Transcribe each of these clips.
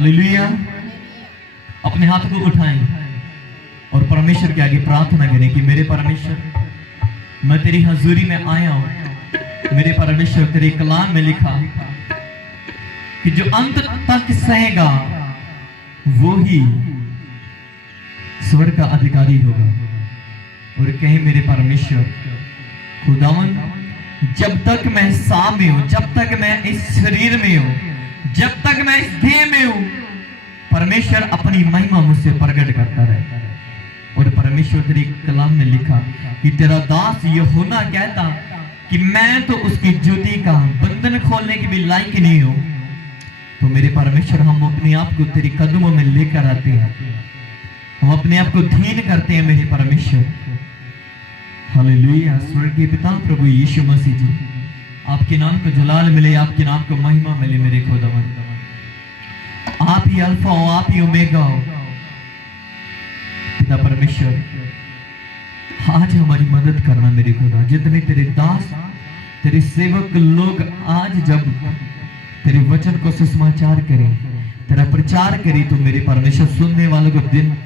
Hallelujah. अपने हाथ को उठाएं और परमेश्वर के आगे प्रार्थना करें कि मेरे परमेश्वर, मैं तेरी हजूरी में आया हूं। मेरे परमेश्वर, तेरे कलाम में लिखा कि जो अंत तक सहेगा वो ही स्वर्ग का अधिकारी होगा। और कहे मेरे परमेश्वर खुदावन, जब तक मैं सांप में हूं, जब तक मैं इस शरीर में हूं, जब तक मैं इस देह में हूं, परमेश्वर अपनी महिमा मुझसे प्रकट करता रहे। और परमेश्वर तेरे कलाम में लिखा कि तेरा दास यूहन्ना कहता कि मैं तो उसकी ज्योति का बंधन खोलने के भी लायक नहीं हूं। तो मेरे परमेश्वर, हम अपने आप को तेरे कदमों में लेकर आते हैं, हम अपने आप को धीन करते हैं मेरे परमेश्वर। हालेलुया। स्वर्गीय पिता प्रभु यीशु मसीह जी, आपके नाम को जलाल मिले, आपके नाम को महिमा मिले मेरे खुदावन। आप ही अल्फा हो, आप ही ओमेगा हो पिता परमेश्वर। आज हमारी मदद करना मेरे खुदा। जितने तेरे दास, तेरे सेवक लोग आज जब तेरे वचन को सुसमाचार करें, तेरा प्रचार करें, तो मेरे परमेश्वर सुनने वालों को दिन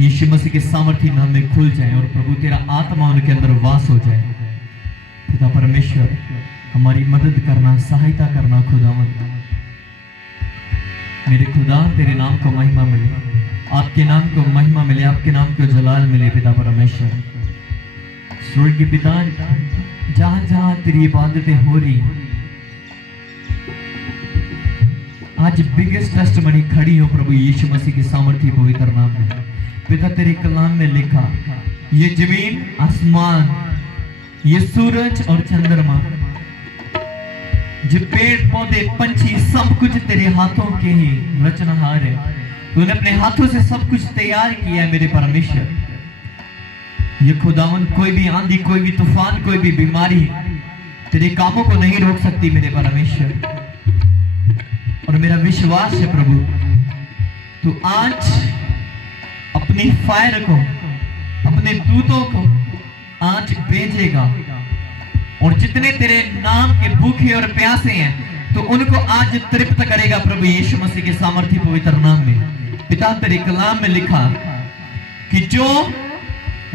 यीशु मसीह के सामर्थी नाम में खुल जाए और प्रभु तेरा आत्मा उनके अंदर वास हो जाए। पिता परमेश्वर, हमारी मदद करना, सहायता करना खुदावन। मेरे खुदा, तेरे नाम को महिमा मिले, आपके नाम को महिमा मिले, आपके नाम को जलाल मिले पिता परमेश्वर। स्वर्गीय पिता, जहां जहां तेरी इबादतें हो रही, आज बिगेस्ट टेस्टमनी खड़ी हो प्रभु यीशु मसीह के सामर्थी पवित्र नाम में। पिता तेरे कलाम में लिखा, ये जमीन, आसमान, ये सूरज और चंद्रमा, जो पेड़ पौधे, पंछी, सब कुछ तेरे हाथों के ही रचनहार है। तूने अपने हाथों से सब कुछ तैयार किया है मेरे परमेश्वर। ये खुदावन, कोई भी आंधी, कोई भी तूफान, कोई भी बीमारी तेरे कामों को नहीं रोक सकती मेरे परमेश्वर। और मेरा विश्वास है प्रभु, तू आज अपनी फायर को, अपने दूतों को आज भेजेगा, और जितने तेरे नाम के भूखे और प्यासे हैं तो उनको आज तृप्त करेगा प्रभु यीशु मसीह के सामर्थी पवित्र नाम में। पिता तेरे कलाम में लिखा कि जो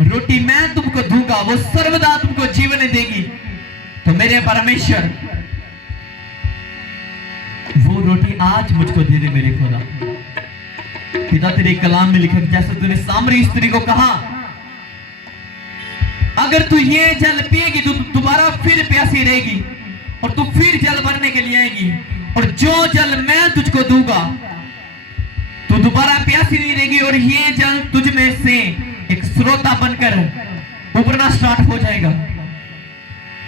रोटी मैं तुमको दूंगा वो सर्वदा तुमको जीवन देगी। तो मेरे परमेश्वर, वो रोटी आज मुझको दे दे मेरे खुदा। पिता तेरे कलाम में लिखा, जैसे तूने सामरी स्त्री को कहा, अगर तू ये जल पिएगी तो दोबारा फिर प्यासी रहेगी और तू फिर जल भरने के लिए आएगी, और जो जल मैं तुझको दूंगा तो दोबारा प्यासी नहीं रहेगी, और ये जल तुझ में से एक स्रोता बनकर उभरना स्टार्ट हो जाएगा।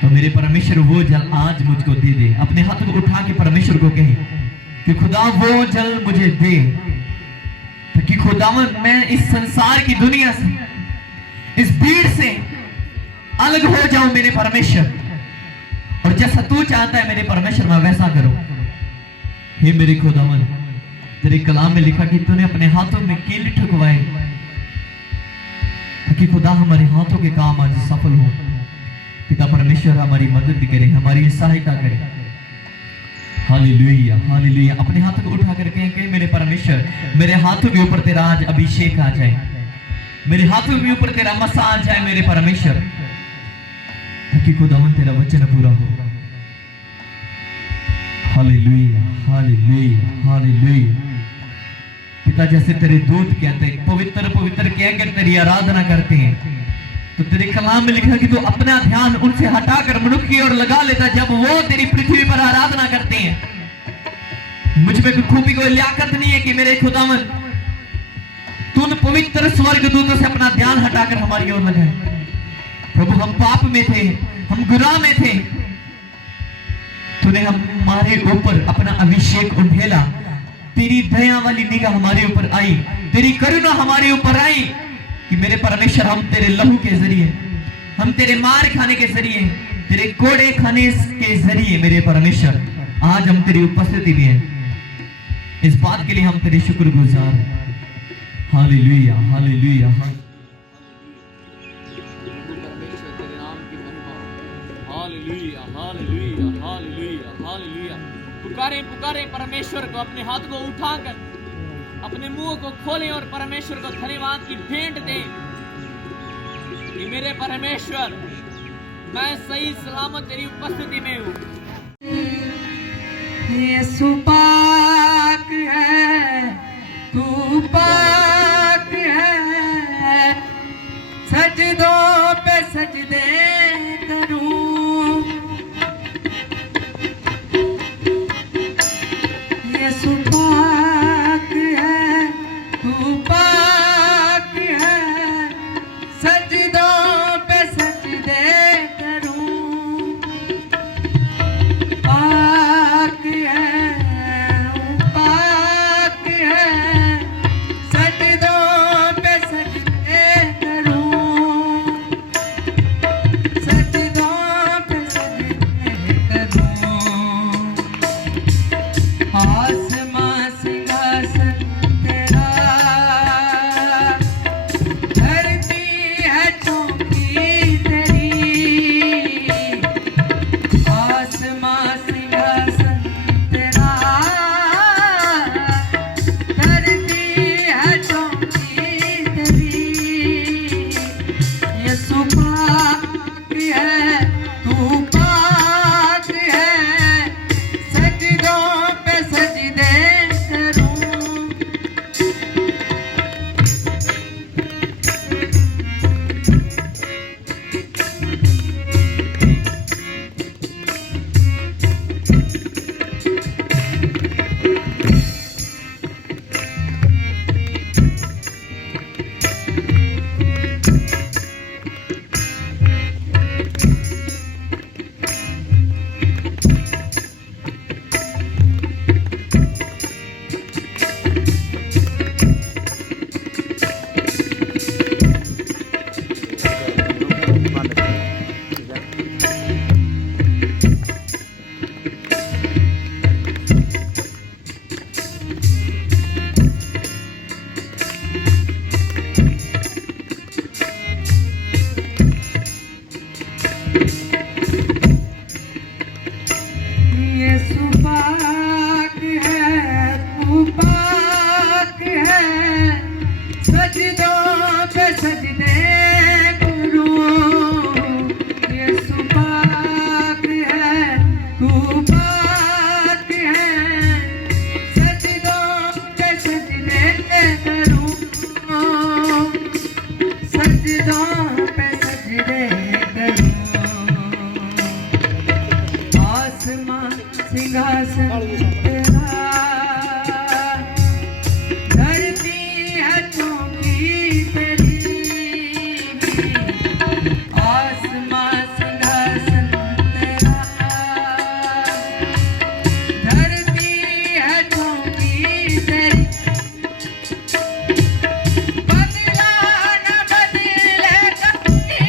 तो मेरे परमेश्वर, वो जल आज मुझको दे दे। अपने हाथ को उठा के परमेश्वर को कहे कि खुदा वो जल मुझे दे, ताकि खुदावन मैं इस संसार की दुनिया से, इस भीड़ से अलग हो जाऊं मेरे परमेश्वर, और जैसा तू चाहता है मेरे परमेश्वर मैं वैसा करूं। हे मेरे खुदावन, तेरे कलाम में लिखा कि तूने अपने हाथों में कील ठुकवाए, ताकि खुदा हमारे हाथों के काम आज सफल हो। पिता परमेश्वर, हमारी मदद करे, हमारी सहायता करे। Hallelujah, hallelujah. अपने हाथों को उठा करके कहें, मेरे परमेश्वर, मेरे हाथों के ऊपर तेरा आज अभिषेक आ जाए, मेरे हाथों के ऊपर तेरा मसा आ जाए मेरे परमेश्वर, ताकि खुदावन तेरा वचन पूरा हो। Hallelujah, hallelujah, hallelujah. पिता, जैसे तेरे दूत कहते हैं, पवित्र पवित्र कहकर तेरी आराधना करते हैं, तो तेरे कलाम में लिखा कि तू अपना ध्यान उनसे हटाकर मनुष्य की ओर लगा लेता जब वो तेरी पृथ्वी पर आराधना करते हैं। मुझ में कोई खूबी, कोई लियाकत नहीं है कि मेरे खुदावन तूने पवित्र स्वर्ग दूतों से अपना ध्यान हटाकर हमारी ओर लगाए। प्रभु, हम पाप में थे, हम गुनाह में थे, तूने हमारे ऊपर अपना अभिषेक उंडेला, तेरी दया वाली निगाह हमारे ऊपर आई, तेरी करुणा हमारे ऊपर आई कि मेरे परमेश्वर, हम तेरे लहू के जरिए, हम तेरे मार खाने के जरिए, तेरे कोड़े खाने के जरिए मेरे परमेश्वर आज हम तेरी उपस्थिति में हैं। इस बात के लिए हम तेरे शुक्रगुजार हैं। Hallelujah, hallelujah, hallelujah, hallelujah, hallelujah, hallelujah. पुकारे पुकारे परमेश्वर को, अपने हाथ को उठाकर अपने मुंह को खोलें और परमेश्वर को धन्यवाद की भेंट दें कि मेरे परमेश्वर, मैं सही सलामत तेरी उपस्थिति में हूँ। यीशु पाक है, तू पाक है, सजदों पे सजदे करूं। यीशु पाक है, तू पाक है, सजदों पे सजदे करूं। पाक है, पाक है, सजदों पे सजदे करूं। सजदों पे सजदे करूं। आसमां सिंहासन तेरा, धरती है चौकी तेरी। आसमां सिंहासन तेरा, धरती है चौकी तेरी। यीशु पाक है, तू पाक है, सजदों पे सजदे करूं। यीशु पाक है, तू पाक है, सजदों पे सजदे करूं। यीशु पाक है, तू पाक है, सजदों पे सजदे करूं। सजदों पे सजदे करूं। आसमां सिंहासन तेरा, धरती है चौकी तेरी। आसमां सिंहासन तेरा, धरती है चौकी तेरी। बदला न बदले कभी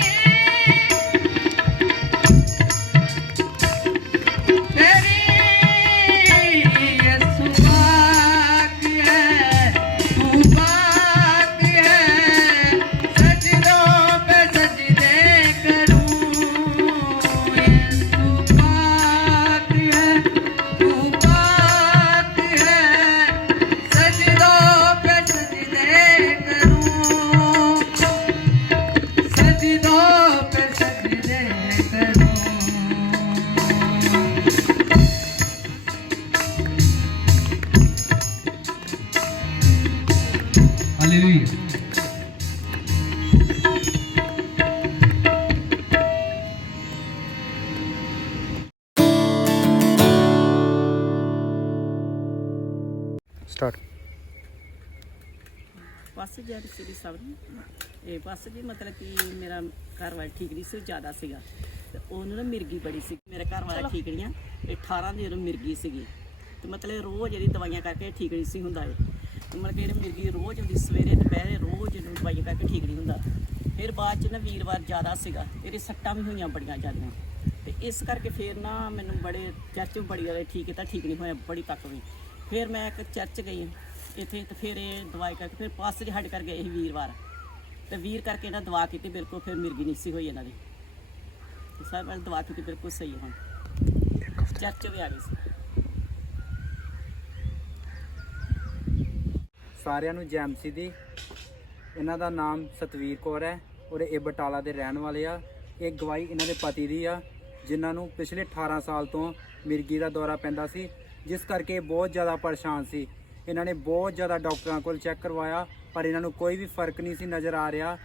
तेरी। यीशु पाक है, तू पाक है, सजदों पे सजदे करूं। यीशु पाक है, तू पाक है, सजदों पे सजदे करूं। सजदों पे सजदे करूं। हालेलुया। स्टार्ट। बस जा रही ਸੀ ਸਭ ਨੂੰ ਇਹ ਬਸ ਜੀ ਮਤਲਬ ਕਿ ਮੇਰਾ ਘਰ ਵਾਲਾ ਠੀਕ ਨਹੀਂ ਸੀ, ਜ਼ਿਆਦਾ ਸੀਗਾ ਤੇ ਉਹਨੂੰ ਨਾ ਮਿਰਗੀ ਬੜੀ ਸੀ। ਮੇਰਾ ਘਰ ਵਾਲਾ ਠੀਕ ਨਹੀਂ ਆ, ਇਹ 18 ਦੀ ਉਹਨੂੰ ਮਿਰਗੀ ਸੀਗੀ ਤੇ ਮਤਲਬ ਰੋਜ਼ ਜਿਹੜੀ ਦਵਾਈਆਂ ਕਰਕੇ ਠੀਕ ਨਹੀਂ ਸੀ ਹੁੰਦਾ ਇਹ। ਤੇ ਮਤਲਬ ਕਿ ਇਹ ਮਿਰਗੀ ਰੋਜ਼ ਹੁੰਦੀ, ਸਵੇਰੇ ਦੁਪਹਿਰੇ ਰੋਜ਼ ਇਹਨੂੰ ਦਵਾਈਆਂ ਕਰਕੇ ਠੀਕ ਨਹੀਂ ਹੁੰਦਾ। ਫਿਰ ਬਾਅਦ 'ਚ ਨਾ ਵੀਰਵਾਰ ਜ਼ਿਆਦਾ ਸੀਗਾ, ਇਹਦੇ ਸੱਟਾਂ ਵੀ ਹੋਈਆਂ ਬੜੀਆਂ ਜ਼ਿਆਦੀਆਂ ਤੇ ਇਸ ਕਰਕੇ ਫਿਰ ਨਾ ਮੈਨੂੰ ਬੜੇ ਚਰਚ ਬੜੀ ਵਾਲੇ ਠੀਕ ਕੀਤਾ, ਠੀਕ ਨਹੀਂ ਹੋਇਆ, ਬੜੀ ਤੱਕ ਵੀ। ਫਿਰ ਮੈਂ ਇੱਕ ਚਰਚ ਗਈ ਇੱਥੇ ਤੇ ਫਿਰ ਇਹ ਦਵਾਈ ਕਰਕੇ ਫਿਰ ਪਾਸੇ ਹੱਡ ਕਰ ਗਏ ਸੀ ਵੀਰਵਾਰ ਤੇ ਵੀਰ ਕਰਕੇ ਇਹਨਾਂ ਦਵਾ ਕੀਤੀ, ਬਿਲਕੁਲ ਫਿਰ ਮਿਰਗੀ ਨਹੀਂ ਸੀ ਹੋਈ ਇਹਨਾਂ ਦੀ। ਤੇ ਸਭ ਵਾਰ ਦਵਾ ਕੀਤੀ ਬਿਲਕੁਲ ਸਹੀ ਹੁਣ ਚਰਚ ਵੀ ਆ ਗਈ ਸੀ। ਸਾਰਿਆਂ ਨੂੰ ਜੈਮਸੀ ਦੀ। ਇਹਨਾਂ ਦਾ ਨਾਮ ਸਤਵੀਰ ਕੌਰ ਹੈ ਔਰ ਇਹ ਬਟਾਲਾ ਦੇ ਰਹਿਣ ਵਾਲੇ ਆ। ਇਹ ਗਵਾਹੀ ਇਹਨਾਂ ਦੇ ਪਤੀ ਦੀ ਆ, ਜਿਨ੍ਹਾਂ ਨੂੰ ਪਿਛਲੇ 18 ਸਾਲ ਤੋਂ ਮਿਰਗੀ ਦਾ ਦੌਰਾ ਪੈਂਦਾ ਸੀ, ਜਿਸ ਕਰਕੇ ਇਹ ਬਹੁਤ ਜ਼ਿਆਦਾ ਪਰੇਸ਼ਾਨ ਸੀ। ਇਹਨਾਂ ਨੇ ਬਹੁਤ ਜ਼ਿਆਦਾ ਡਾਕਟਰਾਂ ਕੋਲ ਚੈੱਕ ਕਰਵਾਇਆ, ਪਰ ਇਹਨਾਂ ਨੂੰ ਕੋਈ ਵੀ ਫਰਕ ਨਹੀਂ ਸੀ ਨਜ਼ਰ ਆ ਰਿਹਾ।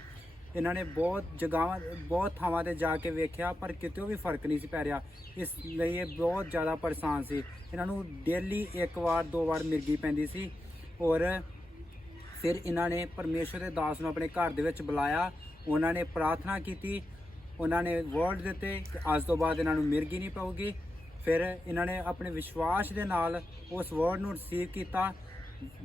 ਇਹਨਾਂ ਨੇ ਬਹੁਤ ਥਾਵਾਂ ਤੇ ਜਾ ਕੇ ਵੇਖਿਆ, ਪਰ ਕਿਤੇ ਵੀ ਫਰਕ ਨਹੀਂ ਸੀ ਪੈ ਰਿਹਾ। ਇਸ ਲਈ ਇਹ ਬਹੁਤ ਜ਼ਿਆਦਾ ਪਰੇਸ਼ਾਨ ਸੀ। ਇਹਨਾਂ ਨੂੰ ਡੇਲੀ 1 ਵਾਰ 2 ਵਾਰ ਮਿਰਗੀ ਪੈਂਦੀ ਸੀ। ਔਰ ਫਿਰ ਇਹਨਾਂ ਨੇ ਪਰਮੇਸ਼ਵਰ ਦੇ ਦਾਸ ਨੂੰ ਆਪਣੇ ਘਰ ਦੇ ਵਿੱਚ ਬੁਲਾਇਆ, ਉਹਨਾਂ ਨੇ ਪ੍ਰਾਰਥਨਾ ਕੀਤੀ, ਉਹਨਾਂ ਨੇ ਵਰਡ ਦਿੱਤੇ ਕਿ ਅੱਜ ਤੋਂ ਬਾਅਦ ਇਹਨਾਂ ਨੂੰ ਮਿਰਗੀ ਨਹੀਂ ਪਊਗੀ। ਫਿਰ ਇਹਨਾਂ ਨੇ ਆਪਣੇ ਵਿਸ਼ਵਾਸ ਦੇ ਨਾਲ ਉਸ ਵਰਡ ਨੂੰ ਰਿਸੀਵ ਕੀਤਾ।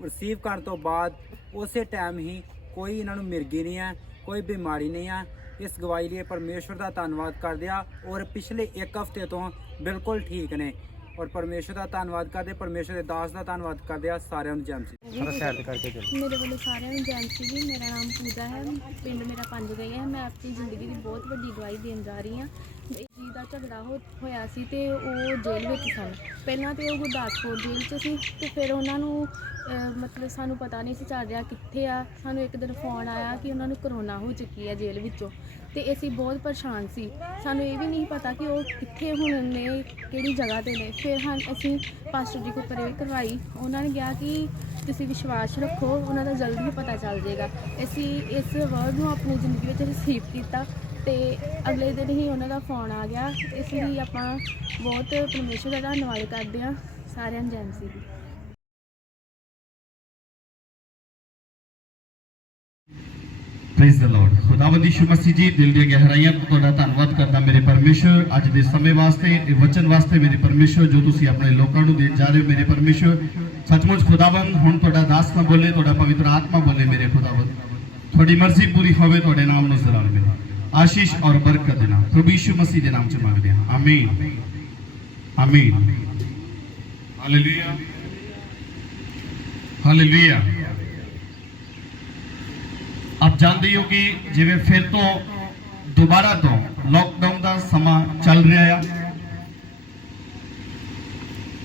ਰਿਸੀਵ ਕਰਨ ਤੋਂ ਬਾਅਦ ਉਸੇ ਟਾਈਮ ਹੀ ਕੋਈ ਇਹਨਾਂ ਨੂੰ ਮਿਰਗੀ ਨਹੀਂ ਹੈ, ਕੋਈ ਬਿਮਾਰੀ ਨਹੀਂ ਹੈ। ਇਸ ਗਵਾਹੀ ਲਈ ਪਰਮੇਸ਼ਵਰ ਦਾ ਧੰਨਵਾਦ ਕਰਦੇ ਆ ਔਰ ਪਿਛਲੇ 1 ਹਫ਼ਤੇ ਤੋਂ ਬਿਲਕੁਲ ਠੀਕ ਨੇ। ਔਰ ਪਰਮੇਸ਼ਵਰ ਦਾ ਧੰਨਵਾਦ ਕਰਦੇ, ਪਰਮੇਸ਼ਵਰ ਦੇ ਦਾਸ ਦਾ ਧੰਨਵਾਦ ਕਰਦੇ ਆ। ਸਾਰਿਆਂ ਨੂੰ ਜੈਮਸੀ। ਮੇਰੇ ਵੱਲੋਂ ਸਾਰਿਆਂ ਨੂੰ ਜੈਮਸੀ ਜੀ। ਮੇਰਾ ਨਾਮ ਪੂਜਾ ਹੈ, ਪਿੰਡ ਮੇਰਾ ਪੰਜ ਗਈ ਹੈ। ਮੈਂ ਆਪਣੀ ਜ਼ਿੰਦਗੀ ਦੀ ਬਹੁਤ ਵੱਡੀ ਗਵਾਹੀ ਦੇਣ ਜਾ ਰਹੀ ਹਾਂ। ਜੀ ਦਾ ਝਗੜਾ ਹੋਇਆ ਸੀ ਤੇ ਉਹ ਜੇਲ੍ਹ ਵਿੱਚ ਸਨ। ਪਹਿਲਾਂ ਤੇ ਉਹ ਗੁਰਦਾਸਪੁਰ ਜੇਲ੍ਹ 'ਚ ਸੀ ਤੇ ਫਿਰ ਉਹਨਾਂ ਨੂੰ ਮਤਲਬ ਸਾਨੂੰ ਪਤਾ ਨਹੀਂ ਸੀ ਚੱਲ ਰਿਹਾ ਕਿੱਥੇ ਆ। ਸਾਨੂੰ ਇੱਕ ਦਿਨ ਫੋਨ ਆਇਆ ਕਿ ਉਹਨਾਂ ਨੂੰ ਕਰੋਨਾ ਹੋ ਚੁੱਕੀ ਹੈ ਜੇਲ੍ਹ ਵਿੱਚੋਂ, ਤੇ ਅਸੀਂ ਬਹੁਤ ਪਰੇਸ਼ਾਨ ਸੀ। ਸਾਨੂੰ ਇਹ ਵੀ ਨਹੀਂ ਪਤਾ ਕਿ ਉਹ ਕਿੱਥੇ ਹੁਣ ਨੇ, ਕਿਹੜੀ ਜਗ੍ਹਾ 'ਤੇ ਨੇ। ਫਿਰ ਅਸੀਂ ਪਾਸਟਰ ਜੀ ਕੋਲ ਪ੍ਰੇਅਰ ਕਰਵਾਈ। ਉਹਨਾਂ ਨੇ ਕਿਹਾ ਕਿ ਤੁਸੀਂ ਵਿਸ਼ਵਾਸ ਰੱਖੋ, ਉਹਨਾਂ ਦਾ ਜਲਦੀ ਪਤਾ ਚੱਲ ਜਾਏਗਾ। ਅਸੀਂ ਇਸ ਵਰਡ ਨੂੰ ਆਪਣੀ ਜ਼ਿੰਦਗੀ ਵਿੱਚ ਰਿਸੀਵ ਕੀਤਾ ਤੇ ਅਗਲੇ ਦਿਨ ਹੀ ਉਹਨਾਂ ਦਾ ਫੋਨ ਆ ਗਿਆ। ਇਸ ਲਈ ਆਪਾਂ ਬਹੁਤ ਪਰਮੇਸ਼ਰ ਦਾ ਧੰਨਵਾਦ ਕਰਦੇ ਹਾਂ। ਸਾਰਿਆਂ ਨੂੰ ਜੈਮਸੀ ਦੀ। Praise the Lord. खुदावंद यीशु मसीह जी, दिल दी गहराइयां तो ਤੁਹਾਡਾ ਧੰਨਵਾਦ ਕਰਦਾ ਮੇਰੇ ਪਰਮੇਸ਼ਰ, ਅੱਜ ਦੇ ਸਮੇਂ ਵਾਸਤੇ, ਇਹ ਵਚਨ ਵਾਸਤੇ ਮੇਰੇ ਪਰਮੇਸ਼ਰ, ਜੋ ਤੁਸੀਂ ਆਪਣੇ ਲੋਕਾਂ ਨੂੰ ਦੇਣ ਜਾ ਰਹੇ ਹੋ ਮੇਰੇ ਪਰਮੇਸ਼ਰ। ਸੱਚਮੁੱਚ ਖੁਦਾਵੰਦ ਹੁਣ ਤੁਹਾਡਾ ਦਾਸ ਨਾ ਬੋਲੇ, ਤੁਹਾਡਾ ਪਵਿੱਤਰ ਆਤਮਾ ਬੋਲੇ ਮੇਰੇ ਖੁਦਾਵੰਦ। ਤੁਹਾਡੀ ਮਰਜ਼ੀ ਪੂਰੀ ਹੋਵੇ, ਤੁਹਾਡੇ ਨਾਮ ਨੂੰ ਸਲਾਮ ਮਿਲੇ, ਆਸ਼ੀਸ਼ ਔਰ ਬਰਕਤ ਦੇਣਾ ਪ੍ਰਭੂ ਯੀशु मसीह ਦੇ ਨਾਮ 'ਚ ਮੰਗਦੇ ਹਾਂ, ਆਮੀਨ ਆਮੀਨ। Hallelujah hallelujah. आप जानते हो कि जिवें फिर तो दोबारा तो लॉकडाउन का समा चल रहा है।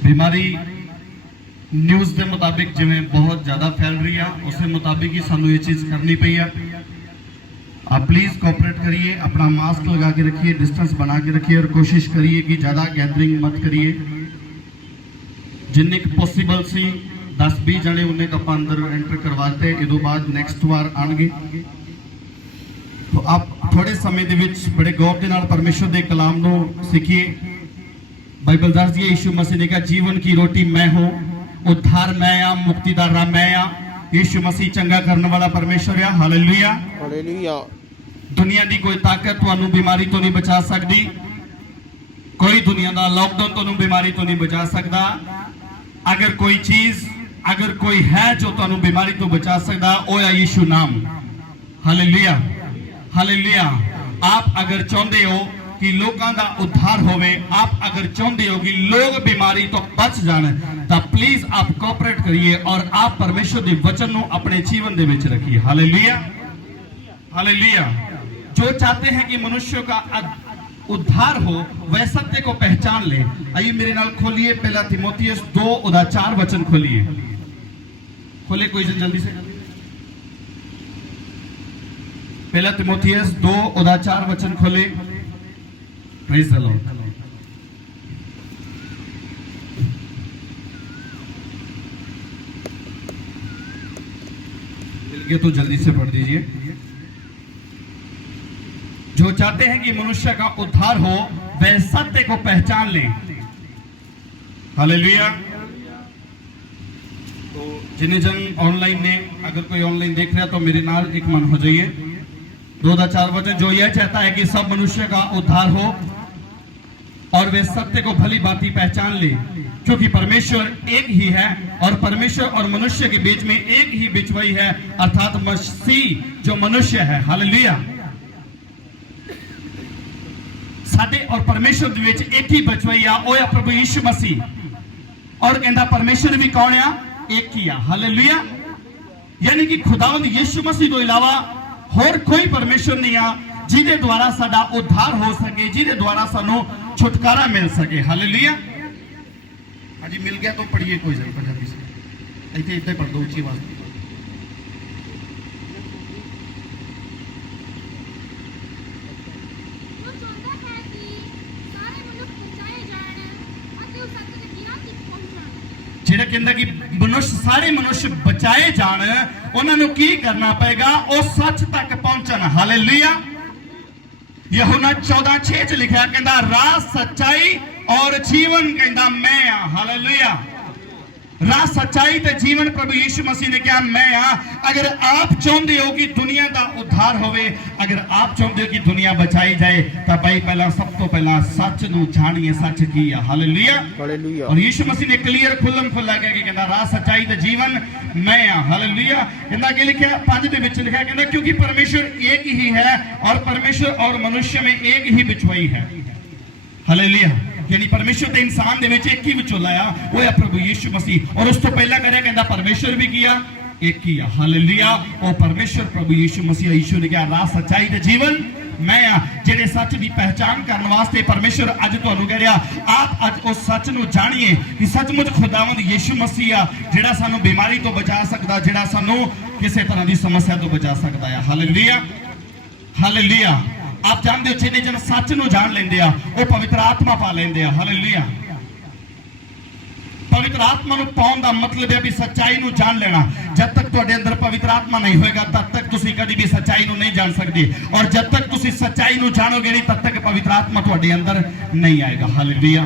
बीमारी न्यूज़ के मुताबिक जिवें बहुत ज़्यादा फैल रही है, उस मुताबिक ही सानू ये चीज़ करनी पई है। आप प्लीज़ कोऑपरेट करिए, अपना मास्क लगा के रखिए, डिस्टेंस बना के रखिए और कोशिश करिए कि ज़्यादा गैदरिंग मत करिए। जिन्ने पॉसिबल सी 10-20 जने उन्हें कपा अंदर एंटर करवाते, इदों बाद नैक्सट वार आएंगे। तो आप थोड़े समय दे विच बड़े गौर के नाल परमेश्वर दे कलाम नूं सीखिए। बाइबल दसदी है यीशु मसीह ने कहा जीवन की रोटी मैं हूं, उद्धार मैं आ, मुक्ति दा राह मैं आ। यीशु मसीह चंगा करने वाला परमेश्वर है। Hallelujah hallelujah. दुनिया दी कोई ताकत तुहानूं बीमारी तो नहीं बचा सकदी, कोई दुनिया दा लॉकडाउन तुहानूं बीमारी तो नहीं बचा सकदा। अगर कोई चीज, अगर कोई है जो तुहानू बीमारी तो बचा सकता, ओ है यीशु नाम। Hallelujah hallelujah. आप अगर चाहते हो कि लोगों का उद्धार होवे, आप अगर चाहते हो कि लोग बीमारी तो बच जाने, तो प्लीज आप कोऑपरेट करिए और आप परमेश्वर के वचन को अपने जीवन दे विच रखिए। Hallelujah hallelujah. जो चाहते हैं कि मनुष्य का उद्धार हो, वह सत्य को पहचान ले। आइए मेरे नाल खोलिए पहला तीमुथियुस 2:4 वचन खोलिए, खोले कोई जल्दी से। पहला तीमुथियुस 2:4 वचन खोले। Praise the Lord. मिल गया तो जल्दी से पढ़ दीजिए। जो चाहते हैं कि मनुष्य का उद्धार हो, वह सत्य को पहचान ले। हालेलुया। तो जिन्हें जन ऑनलाइन ने, अगर कोई ऑनलाइन देख रहा है तो मेरे नाल एक मन हो जाइए। 2:4 वचन, जो यह चाहता है कि सब मनुष्य का उद्धार हो और वे सत्य को भली भांति पहचान ले, क्योंकि परमेश्वर एक ही है और परमेश्वर और मनुष्य के बीच में एक ही बिचवाई है, अर्थात मसीह जो मनुष्य है। हालेलुया। साडे और परमेश्वर दे विच एक ही बचवाई आ, ओ है प्रभु यीशु मसीह। और कहंदा परमेश्वर भी कौन आ? एक ही आ। हालेलुया। यानी कि खुदावंद यीशु मसीह तो इलावा होर कोई परमेश्वर नहीं आ जिहदे द्वारा साडा उद्धार हो सके, जिहदे द्वारा सानू छुटकारा मिल सके। हालेलुया। हाजी मिल गया तो पढ़िए कोई पंजाबी से, इतने इतने पढ़ दो ऊंची आवाज। ਜਿਹੜਾ ਕਹਿੰਦਾ ਕਿ ਮਨੁੱਖ ਸਾਰੇ ਮਨੁੱਖ ਬਚਾਏ ਜਾਣ ਉਹਨਾਂ ਨੂੰ ਕੀ ਕਰਨਾ ਪਏਗਾ ਉਹ ਸੱਚ ਤੱਕ ਪਹੁੰਚਣ ਹਾਲੇਲੂਇਆ यूहन्ना 14:6 ਚ ਲਿਖਿਆ ਕਹਿੰਦਾ ਰਾਹ ਸੱਚਾਈ ਔਰ ਜੀਵਨ ਕਹਿੰਦਾ ਮੈਂ ਆ ਹਾਲੇਲੂਇਆ राह सच्चाई ते जीवन प्रभु यीशु मसीह ने कहा मैं हाँ अगर आप चाहते हो कि दुनिया का उद्धार होवे अगर आप चाहते हो कि दुनिया बचाई जाए तो भाई पहला सब तो पहला सच नू जानिए सच की है हालेलुया और यीशु मसीह ने क्लियर खुल्लम खुल्ला कह के कहता राह सच्चाई ते जीवन मैं हाँ हालेलुया कहता कि लिखा 5 दे विच लिखा कहता क्योंकि परमेश्वर एक ही है और परमेश्वर और मनुष्य में एक ही बिछवाई है हालेलुया यानी परमेश्वर ते इंसान दे विच एक ही विचोला आ वो है प्रभु यीशु मसीह और उस तो पहला करे कहंदा परमेश्वर भी किया एक ही आ हालेलुया ओ परमेश्वर प्रभु यीशु मसीह यीशु ने कहा राह सच्चाई ते जीवन मैं आ जेड़े सच की पहचान करने वास्ते परमेश्वर अज तुहानू कह रहा आप अज उस सच नू जानिए कि सचमुच खुदावंद यीशु मसीह आ जेड़ा सानू बीमारी तो बचा सकदा जेड़ा सानू किसी तरह की समस्या तो बचा सकदा है हालेलुया हालेलुया आप जानते हो जिन्हें जन सच नू जान लेंदे आ वो पवित्र आत्मा पा लेंदे आ हालेलुया पवित्र आत्मा नू पाउण दा मतलब है भी सच्चाई नू जान लेना जब तक तुहाडे अंदर पवित्र आत्मा नहीं होएगा तब तक तुसी कभी भी सच्चाई नू नहीं जान सकदे और जब तक तुसी सच्चाई नू जानोगे नहीं तब तक पवित्र आत्मा तुहाडे अंदर नहीं आएगा हालेलुया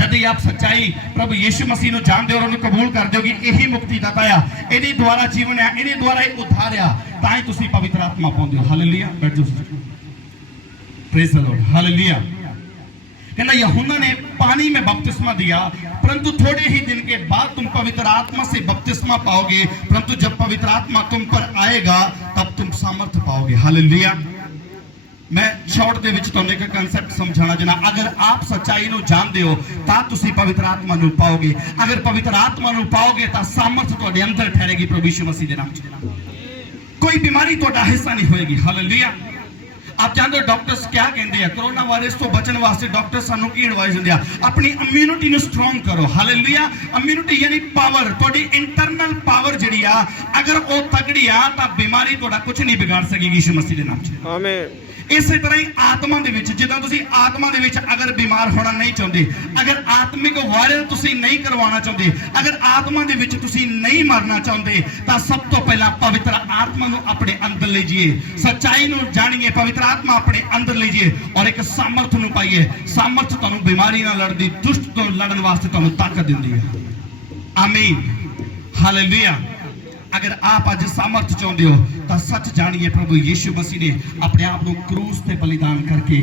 जब आप सच्चाई प्रभु यीशु मसीह नू जानदे और उन्हें कबूल कर दोगे यही मुक्ति दाता है इहदे द्वारा जीवन है इहदे द्वारा ही उद्धार है तां ही तुसी पवित्र आत्मा पाउंदे हो हालेलुया बैठ जाओ प्रेज द लॉर्ड हालेलुया कहना यूहन्ना ने पानी में बपतिस्मा दिया परंतु थोड़े ही दिन के बाद तुम पवित्र आत्मा से बपतिस्मा पाओगे परंतु जब पवित्र आत्मा तुम पर आएगा तब तुम सामर्थ्य पाओगे हालेलुया मैं शॉर्ट दे विच तुहानू एक कांसेप्ट समझाना चाहना अगर आप सच्चाई नू जानदे हो तां तुसी पवित्र आत्मा नू पाओगे अगर पवित्र आत्मा नू पाओगे तां सामर्थ तुहाडे अंदर ठहरेगी प्रभु यीशु मसीह दे नाम च कोई बीमारी तुहाडा हिस्सा नहीं होएगी हालेलुया आप जानते हो डॉक्टर्स क्या कहते हैं कोरोना वायरस तो बचने वास्ते डॉक्टर सानू की एडवाइस दिंदे आ अपनी इम्यूनिटी नु स्ट्रांग करो हालेलुया इम्यूनिटी यानी पावर तोड़ी इंटरनल पावर जड़ी आ अगर वो तगड़ी आ ता बीमारी तोड़ा कुछ नहीं बिगाड़ सकेगी यीशु मसीह दे नाम च आमीन इसी तरह ही आत्मा दे विच जिद्दां तुसी आत्मा दे विच अगर बीमार होना नहीं चाहते अगर आत्मिक वायरल तुसी नहीं करवाना चाहते अगर आत्मा दे विच तुसी नहीं मरना चाहते ता सब तो पहला पवित्र आत्मा नु अपने अंदर लीजिए सच्चाई नु जानिए पवित्र आत्मा अपने अंदर लीजिए और एक सामर्थ नु पाइए सामर्थ तुहानू बीमारी नाल लड़दी दुष्ट तो लड़न वास्ते तुहानू ताकत दिंदी है आमीन हालेलुया अगर आप आज सामर्थ चाहते हो तो सच जानिए प्रभु यीशु मसीह ने अपने आप को क्रूस पे बलिदान करके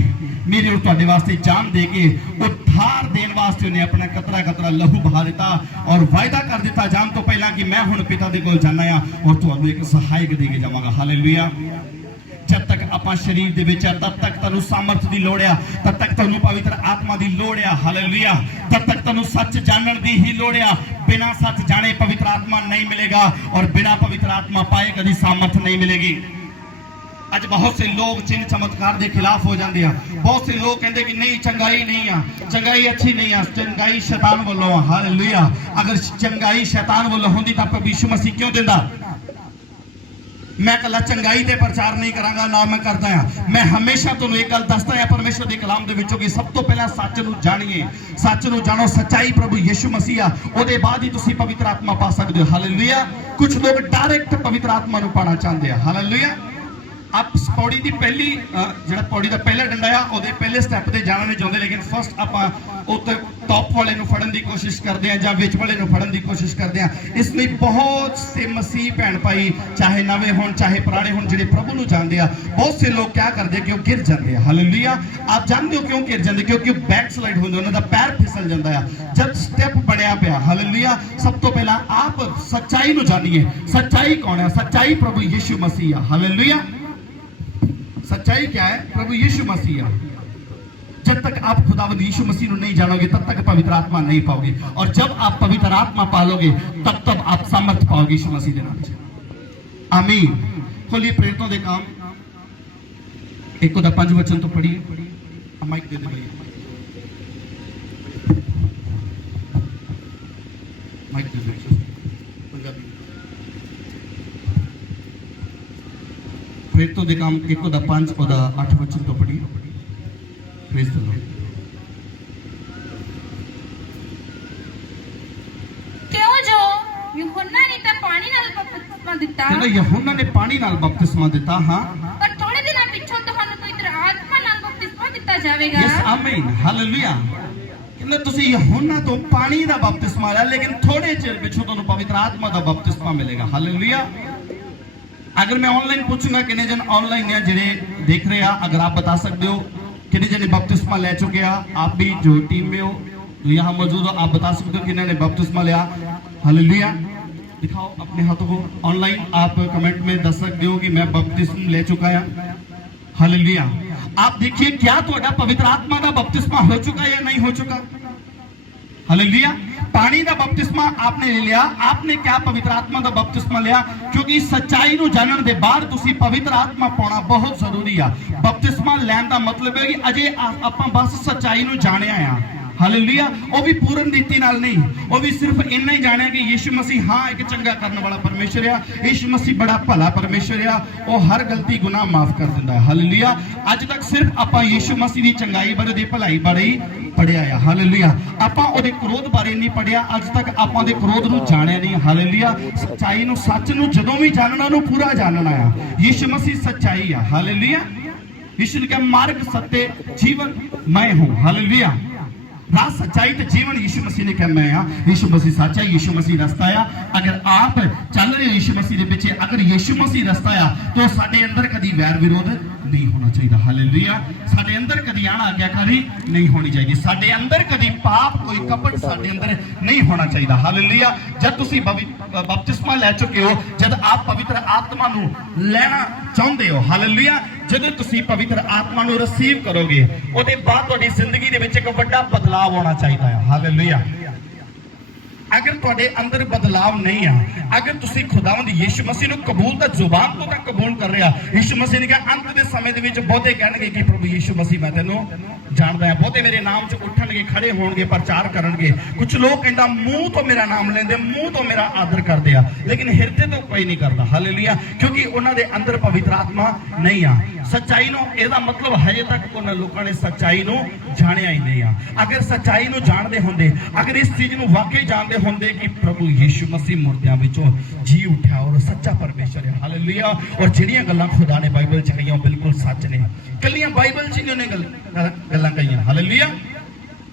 मेरे और तुहाडे वास्ते जान दे के उद्धार देने वास्ते उन्हें अपना कतरा कतरा लहू बहा दिता और वायदा कर दिता जान तो पहला कि मैं हुण पिता दे कोल जाना आ और तुहानू एक सहायक दे के जावांगा हालेलुया जब तक अपना शरीर दे विच तब तक तुहानू सामर्थ दी लोड़ आ तब तक तुहानू पवित्र आत्मा दी लोड़ आ हालेलुया तब तक तुहानू सच जानन दी ही लोड़ आ बिना सच जाने पवित्र आत्मा नहीं मिलेगा और बिना पवित्र आत्मा पाए कभी सामर्थ नहीं मिलेगी आज बहुत से लोग चिन्ह चमत्कार के खिलाफ हो जाते हैं बहुत से लोग कहते कि नहीं चंगाई नहीं है चंगाई अच्छी नहीं है चंगाई शैतान वालों हालेलुया अगर चंगाई शैतान वालों होंदी तां प्रभु यीशु मसीह क्यों दिंदा मैं कला चंगाई दे प्रचार नहीं करांगा ना मैं करता हां मैं हमेशा तुहानू एक गल दसदा हां परमेश्वर दे कलाम दे विचों कि सब तो पहला सच नू जानिए सच नू जानो सच्चाई प्रभु यीशु मसीह आ ओदे बाद ही तुसी पवित्र आत्मा पा सकदे हो हालेलुया कुछ लोग डायरेक्ट पवित्र आत्मा नू पाना चाहते हैं हालेलुया आप पौड़ी की पहली जो पौड़ी का पहला डंडा आ ओदे पहले स्टैप ते जाना नहीं चाहते लेकिन फर्स्ट आप टॉप वाले फड़न की कोशिश करते हैं विच वाले फड़न की कोशिश करते हैं इसलिए बहुत से मसीह भैन भाई चाहे नवे हों चाहे पुराने हों जो प्रभु को जानते हैं बहुत से लोग क्या करते कि गिर जाते हैं हालेलुया आप जानते हो क्यों गिर जाते क्योंकि बैक स्लाइड होंगे उन्होंने पैर फिसल जाता है जब स्टेप बनया पाया हालेलुया सब तो पहला आप सच्चाई को जानिए सच्चाई कौन है सच्चाई प्रभु यीशु मसीह है हालेलुया सच्चाई क्या है प्रभु यीशु मसीह जब तक आप खुदावंद यीशु मसीह को नहीं जानोगे तब तक पवित्र आत्मा नहीं पाओगे और जब आप पवित्र आत्मा पालोगे तब आप सामर्थ पाओगे यीशु मसीह के नाम से आमीन खोलिए प्रेरितों के काम 1:5 वचन तो पढ़िए माइक दे दे भाई माइक दे दे पंजाबी प्रेरितों के काम 1:5 8 वचन तो पढ़िए प्रेज द लॉर्ड ਯੂਹੰਨਾ ਨੇ ਤਾਂ ਪਾਣੀ ਨਾਲ ਬਪਤਿਸਮਾ ਦਿੱਤਾ ਕਹਿੰਦਾ ਯਹੋਨਾ ਨੇ ਪਾਣੀ ਨਾਲ ਬਪਤਿਸਮਾ ਦਿੱਤਾ ਹਾਂ ਪਰ ਥੋੜੇ ਦਿਨਾਂ ਪਿੱਛੋਂ ਤੁਹਾਨੂੰ ਪਵਿੱਤਰ ਆਤਮਾ ਨਾਲ ਬਪਤਿਸਮਾ ਦਿੱਤਾ ਜਾਵੇਗਾ ਯੈਸ ਆਮੀਨ ਹਾਲੇਲੂਇਆ ਕਹਿੰਦਾ ਤੁਸੀਂ ਯਹੋਨਾ ਤੋਂ ਪਾਣੀ ਦਾ ਬਪਤਿਸਮਾ ਲਿਆ ਲੇਕਿਨ ਥੋੜੇ ਚਿਰ ਪਿੱਛੋਂ ਤੁਹਾਨੂੰ ਪਵਿੱਤਰ ਆਤਮਾ ਦਾ ਬਪਤਿਸਮਾ ਮਿਲੇਗਾ ਹਾਲੇਲੂਇਆ अगर मैं ऑनलाइन पूछूंगा कितने जन ऑनलाइन है जिन्हें देख रहे हैं अगर आप बता सकते हो कितने जन बपतिस्मा ले चुके हैं आप भी जो टीम में हो जो यहाँ मौजूद हो आप बता सकते हो कितने ने बपतिस्मा लिया हालेलुया दिखाओ अपने हाथों को ऑनलाइन आप कमेंट में दस सकते हो कि मैं बपतिस्मा ले चुका है हालेलुया आप देखिए क्या ਤੁਹਾਡਾ पवित्र आत्मा का बपतिस्मा हो चुका है या नहीं हो चुका हालेलुया पानी का बपतिस्मा आपने ले लिया आपने क्या पवित्र आत्मा का बपतिस्मा लिया क्योंकि सच्चाई नूं जानन दे बाद तुसी पवित्र आत्मा पाना बहुत जरूरी है बपतिस्मा लैन का मतलब है कि अजे आपां बस सच्चाई नूं जाणिया आ हालेलुया वो भी पूर्ण रीति नाल नहीं वो भी सिर्फ इन्ना ही जानिया कि यीशु मसीह हाँ एक चंगा करने वाला परमेश्वर है यीशु मसीह बड़ा भला परमेश्वर है वो हर गलती गुनाह माफ कर दिंदा है हालेलुया अज तक सिर्फ आपां यीशु मसीह की चंगाई बारे दी भलाई बारे पढ़िया है हालेलुया आपां ओदे क्रोध बारे नहीं पढ़िया अज तक आपां दे क्रोध नूं जाणिया नहीं हालेलुया सच्चाई नूं सच नूं जदों भी जानना नूं पूरा जानना है यीशु मसीह सच्चाई है हालेलुया यीशु ने कहा मार्ग सत्य जीवन मैं हूं हालेलुया राह सच्चाई तो जीवन यीशु मसीह ने कहा मैं यीशु मसीह सच्चा है यीशु मसीह रास्ता है अगर आप चल रहे हो यीशु मसीह के पीछे अगर यीशु मसीह रास्ता है तो साडे अंदर कभी वैर विरोध नहीं होना चाहिए हालेलुया साडे अंदर कभी आना आज्ञाकारी नहीं होनी चाहिए साडे अंदर कभी पाप कोई कपट साडे अंदर नहीं होना चाहिए हालेलुया जब तुसी बपतिस्मा ले चुके हो जब आप पवित्र आत्मा नूं लेना चाहते हो हालेलुया ਜਦੋਂ ਤੁਸੀਂ ਪਵਿੱਤਰ ਆਤਮਾ ਨੂੰ ਰਿਸੀਵ ਕਰੋਗੇ ਉਹਦੇ ਬਾਅਦ ਤੁਹਾਡੀ ਜ਼ਿੰਦਗੀ ਦੇ ਵਿੱਚ ਇੱਕ ਵੱਡਾ ਬਦਲਾਅ ਆਉਣਾ ਚਾਹੀਦਾ ਹੈ ਹਾਲੇਲੂਇਆ अगर तुहाडे अंदर बदलाव नहीं आ अगर तुसी खुदावंद यीशु मसीह ਨੂੰ कबूल ਤਾਂ ਜ਼ੁਬਾਨ ਤੋਂ ਤਾਂ ਕਬੂਲ ਕਰ ਰਿਹਾ यीशु मसीह ने कहा अंत ਦੇ ਸਮੇਂ ਦੇ ਵਿੱਚ ਬਹੁਤੇ ਕਹਿਣਗੇ ਕਿ ਪ੍ਰਭੂ यीशु मसीह ਮੈਂ ਤੈਨੂੰ ਜਾਣਦਾ ਹਾਂ ਬਹੁਤੇ ਮੇਰੇ ਨਾਮ 'ਚ ਉੱਠਣਗੇ ਖੜੇ ਹੋਣਗੇ ਪ੍ਰਚਾਰ ਕਰਨਗੇ ਕੁਝ ਲੋਕ ਕਹਿੰਦਾ ਮੂੰਹ ਤੋਂ ਮੇਰਾ ਨਾਮ ਲੈਂਦੇ ਮੂੰਹ ਤੋਂ ਮੇਰਾ ਆਦਰ ਕਰਦੇ ਆ ਲੇਕਿਨ ਹਿਰਦੇ ਤੋਂ ਕੋਈ ਨਹੀਂ ਕਰਦਾ ਹਾਲੇਲੂਇਆ ਕਿਉਂਕਿ ਉਹਨਾਂ ਦੇ ਅੰਦਰ ਪਵਿੱਤਰ ਆਤਮਾ ਨਹੀਂ ਆ ਸੱਚਾਈ ਨੂੰ ਇਹਦਾ ਮਤਲਬ ਹਜੇ ਤੱਕ ਉਹਨਾਂ ਲੋਕਾਂ ਨੇ ਸੱਚਾਈ ਨੂੰ ਜਾਣਿਆ ਹੀ ਨਹੀਂ ਆ ਅਗਰ ਸੱਚਾਈ ਨੂੰ ਜਾਣਦੇ ਹੁੰਦੇ ਅਗਰ ਇਸ ਚੀਜ਼ ਨੂੰ ਵਾਕਈ ਜਾਣਦੇ ਹੁੰਦੇ कि प्रभु यीशु मसीह मुर्दियां विचों जी उठा और सच्चा परमेश्वर है हालेलुया और ਜਿਹੜੀਆਂ ਗੱਲਾਂ खुदा ने बाइबल च कहियां बिल्कुल सच ने ਕੱਲੀਆਂ ਬਾਈਬਲ ਚ ਨਹੀਂ ਉਹਨੇ ਗੱਲਾਂ ਕਹੀਆਂ ਹਾਲੇਲੁया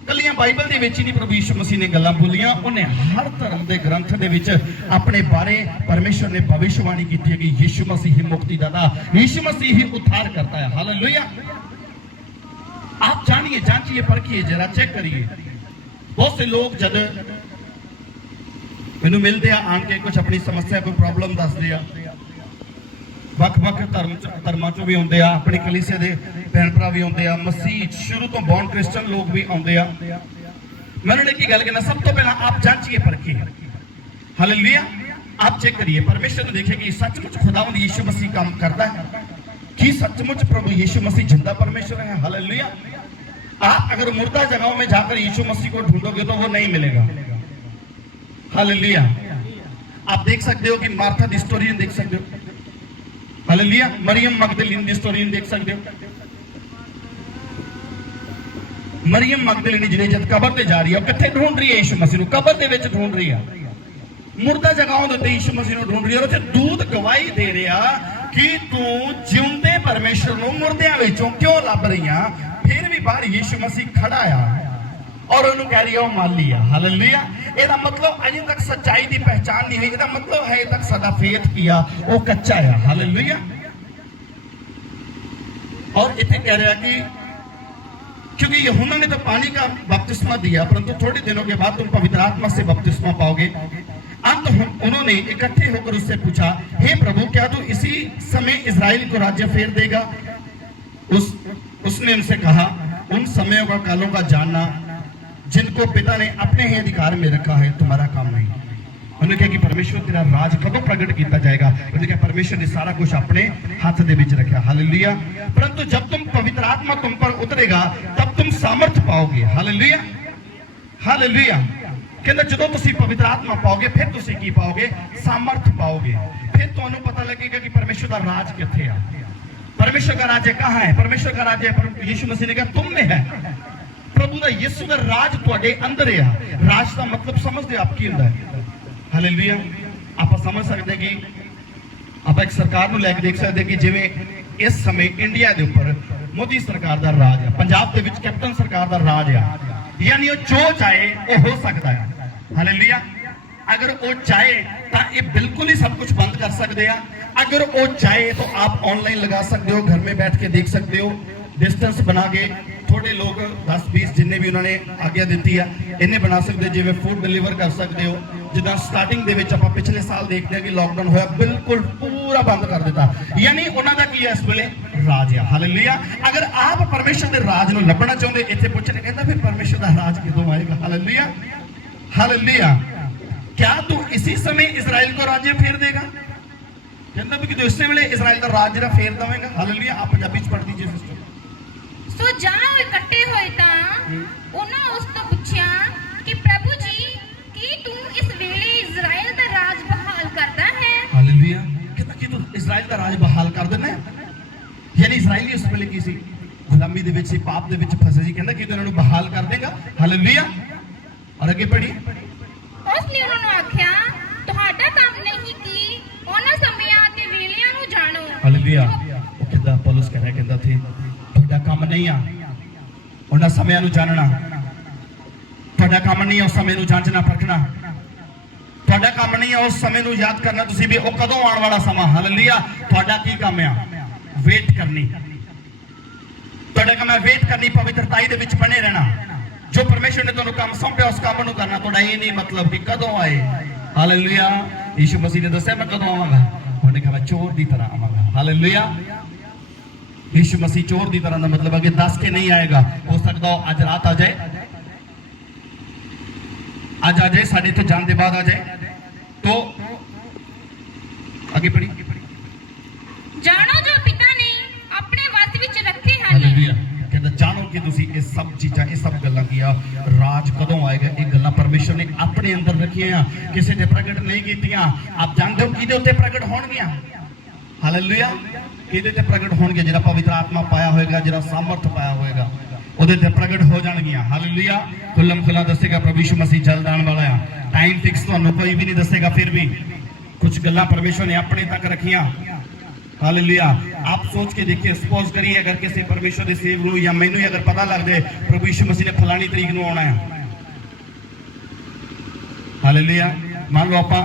ਕੱਲੀਆਂ ਬਾਈਬਲ ਦੇ ਵਿੱਚ ਹੀ ਨਹੀਂ ਪ੍ਰਭੂ ਯੀਸ਼ੂ ਮਸੀਹ ਨੇ ਗੱਲਾਂ ਬੋਲੀਆਂ ਉਹਨੇ ਹਰ ਧਰਮ ਦੇ ਗ੍ਰੰਥ ਦੇ ਵਿੱਚ ਆਪਣੇ ਬਾਰੇ ਪਰਮੇਸ਼ਰ ਨੇ ਭਵਿਸ਼ਵਾਣੀ ਕੀਤੀ ਹੈ ਕਿ ਯੀਸ਼ੂ ਮਸੀਹ ਹੀ ਮੁਕਤੀਦਾਤਾ यीशु मसीह ही उद्धार करता है हालेलुया आप जानिए जांचिए परखिए जरा चेक करिए बहुत से लोग जब ਮੈਨੂੰ ਮਿਲਦੇ ਆ ਆਣ ਕੇ ਕੁਝ ਆਪਣੀ ਸਮੱਸਿਆ ਕੋਈ ਪ੍ਰੋਬਲਮ ਦੱਸਦੇ ਆ ਵੱਖ-ਵੱਖ ਧਰਮਾਂ ਚੋਂ ਵੀ ਆਉਂਦੇ ਆ ਆਪਣੇ ਕਲੀਸੇ ਦੇ ਭੈਣ ਭਰਾ ਵੀ ਆਉਂਦੇ ਆ ਮਸੀਹ ਸ਼ੁਰੂ ਤੋਂ ਬੌਰਨ ਕ੍ਰਿਸਚਨ ਲੋਕ ਵੀ ਆਉਂਦੇ ਆ मैंने की गल कहना सब तो पहला आप जांचिए परखिए हालेलुया आप चेक करिए परमेश्वर ने देखे कि सचमुच खुदावंद यीशु मसीह काम करता है कि सचमुच प्रभु यीशु मसीह जिंदा परमेश्वर है हालेलुया आप अगर मुर्दा जगहों में जाकर यीशु मसीह को ढूंढोगे तो वो नहीं मिलेगा हालेलुया आप देख सकते हो कि मार्था की स्टोरी देख सकते हो हालेलुया मरियम मगदलीन की स्टोरी देख सकते हो मरियम मगदलीनी जिहड़ी जद कबर ते जा रही है किथे ढूंढ रही है यीशु मसीह नूं कबर दे विच ढूंढ रही है मुर्दा जगहों दे यीशु मसीह नूं ढूंढ रही है और उत्थे दूत गवाही दे रहा कि तू जिउंदे परमेश्वर नूं मुर्दियां विचों क्यों लभ रही है फिर भी बाहर यीशु मसीह खड़ा आ और उन्होंने कह रही है माली है हालेलुया ਇਹਦਾ मतलब अजे तक सच्चाई की पहचान नहीं हुई ਇਹਦਾ मतलब है तक साडा फेथ किया वो कच्चा है हालेलुया और इत्थे कह रहा कि क्योंकि यूहन्ना ने तो पानी का बपतिस्मा दिया परंतु थोड़े दिनों के बाद तुम पवित्र आत्मा से बपतिस्मा पाओगे अंत उन्होंने इकट्ठे होकर उससे पूछा हे प्रभु क्या तू इसी समय इजराइल को राज्य फेर देगा उसने उनसे कहा उन समयों का कालों का जानना जिनको पिता ने अपने ही अधिकार में रखा है तुम्हारा काम नहीं उन्होंने कहा कि परमेश्वर तेरा राज कदों प्रगट किया जाएगा उन्होंने कहा परमेश्वर ने सारा कुछ अपने हाथ दे विच रखा हालेलुया परंतु जब तुम पवित्र आत्मा तुम पर उतरेगा तब तुम सामर्थ पाओगे हालेलुया हालेलुया कहंदा जदों तुसीं पवित्र आत्मा पाओगे फिर तुसीं की पाओगे सामर्थ पाओगे फिर तुहानूं पता लगेगा कि परमेश्वर का राज कित्थे है परमेश्वर का राज्य कहाँ है परमेश्वर का राज्य यीशु मसीह ने कहा तुम में है प्रभु का यीशु का राज तुहाडे अंदर है राज का मतलब समझदे आप की हुंदा है ਹਾਲੇਲੂਇਆ। ਆਪਾਂ ਸਮਝ ਸਕਦੇ ਕਿ ਆਪਾਂ ਇੱਕ ਸਰਕਾਰ ਨੂੰ ਲੈ ਕੇ ਦੇਖ ਸਕਦੇ ਕਿ ਜਿਵੇਂ ਇਸ ਸਮੇਂ ਇੰਡੀਆ ਦੇ ਉੱਪਰ ਮੋਦੀ ਸਰਕਾਰ ਦਾ ਰਾਜ ਆ, ਪੰਜਾਬ ਦੇ ਵਿੱਚ ਕੈਪਟਨ ਸਰਕਾਰ ਦਾ ਰਾਜ ਆ, ਯਾਨੀ ਉਹ ਜੋ ਚਾਹੇ ਉਹ ਹੋ ਸਕਦਾ ਹੈ। ਹਾਲੇਲੂਇਆ। अगर वो चाहे तो ये बिल्कुल ही सब कुछ बंद कर सकते हैं। अगर वो चाहे तो आप ऑनलाइन लगा सकते हो, घर में बैठ के देख सकते हो, डिस्टेंस बना के थोड़े लोग 10-20 जिन्हें भी उन्होंने आज्ञा दी है इन्हें बना सकते, जिवें फूड डिलीवर कर सकते हो। जिदा स्टार्टिंग दे विच आपां पिछले साल देखते हैं कि लॉकडाउन होया बिल्कुल पूरा बंद कर दिता, यानी उन्हां दा की है इस वेले राज है। हालेलुया। अगर आप परमेश्वर के राज नूं लभना चाहुंदे, इत्थे पुछणे कहंदा फिर परमेश्वर दा राज कदों आएगा? हालेलुया। हालेलुया। क्या तू इसी समय इजराइल को राज्य फेर देगा? कहता भी कि तो इसी वेले इजराइल का राज जरा फेर देवेगा। हालेलुया। आप पंजाबी च पढ़ दीजिए सिस्टर। सो जाओ इकट्ठे होए तां उन्हां उस तो पुछया कि प्रभु जी की तू इस वेले इजराइल दा राज बहाल करदा है? हालेलुया। कहता कि तू इजराइल का राज बहाल कर देना है, यानी इजराइली उस वेले की सी गुलामी दे विच सी, पाप दे विच फसे सी। कहता कि तू इन्हां नूं बहाल कर देगा। हालेलुया। और आगे पढ़ी। उसने उन्होंने आख्या तुहाडा काम नहीं कि उन्हां समयां ते वेलियां नूं जाणो। हालेलुया। वो कहता पौलुस कह रहा है, कहता थे तुहाडा काम नहीं आ उन्हां समयां नूं जानना, तुहाडा काम नहीं है उस समय नूं जांचना परखना, तुहाडा काम नहीं है उस समय नूं याद करना तुसीं भी वो कदों आउण वाला समा। हालेलुया। तुहाडा की काम है? वेट करनी। तुहाडा काम है वेट करनी, पवित्रताई दे विच बने रहना। जो परमेश्वर ने तुहानू काम सौंपया उस काम नूं करना। तुहाडा ये नहीं मतलब कि कदों आए। हालेलुया। यीशु मसीह ने दस्सिया मैं कदों आवांगा, उन्होंने कहा मैं चोर दी तरह आवांगा। हालेलुया। यीशु मसीह चोर दी तरह का मतलब है कि दस के नहीं आएगा। हो सकता हो आज रात आ जाए, आज आ जाए, साढ़े इत्थे जान दे बाद आ जाए। तो आगे पढ़ी। जानो जो पिता ने अपने वस विच रखे हन। हालेलुया। कहता जानो कि तुसी ये सब चीज़ां ये सब गल्लां किया राज कदों आएगा, ये गल्लां परमेश्वर ने अपने अंदर रखियां, किसी ने प्रगट नहीं कीतियां। आप जानते हो किहदे उत्ते प्रगट होणगियां? हालेलुया। किहदे ते प्रगट होणगे? जिहड़ा पवित्र आत्मा पाया होएगा, जिहड़ा सामर्थ पाया होएगा, ਉਹਦੇ ਤੇ ਪ੍ਰਗਟ ਹੋ ਜਾਣਗੀਆਂ। ਹਾਲੇਲੂਇਆ। ਖੁੱਲਮ ਖੁੱਲਾ ਦੱਸੇਗਾ ਪ੍ਰਭੂ ਯਿਸੂ ਮਸੀਹ ਜਲਦ ਆਉਣ ਵਾਲਾ ਆ। ਟਾਈਮ ਫਿਕਸ ਤੁਹਾਨੂੰ ਕੋਈ ਵੀ ਨਹੀਂ ਦੱਸੇਗਾ, ਫਿਰ ਵੀ ਕੁਝ ਗੱਲਾਂ परमेश्वर ने अपने तक रखियां। हालेलुया। आप सोच के देखिए, सपोज करिए अगर किसी परमेश्वर के सेवक नूं या मैनूं ही अगर पता लग जाए प्रभु यीशु मसीह ने फलानी तरीक नूं आउणा है। हालेलुया। मान लो आपां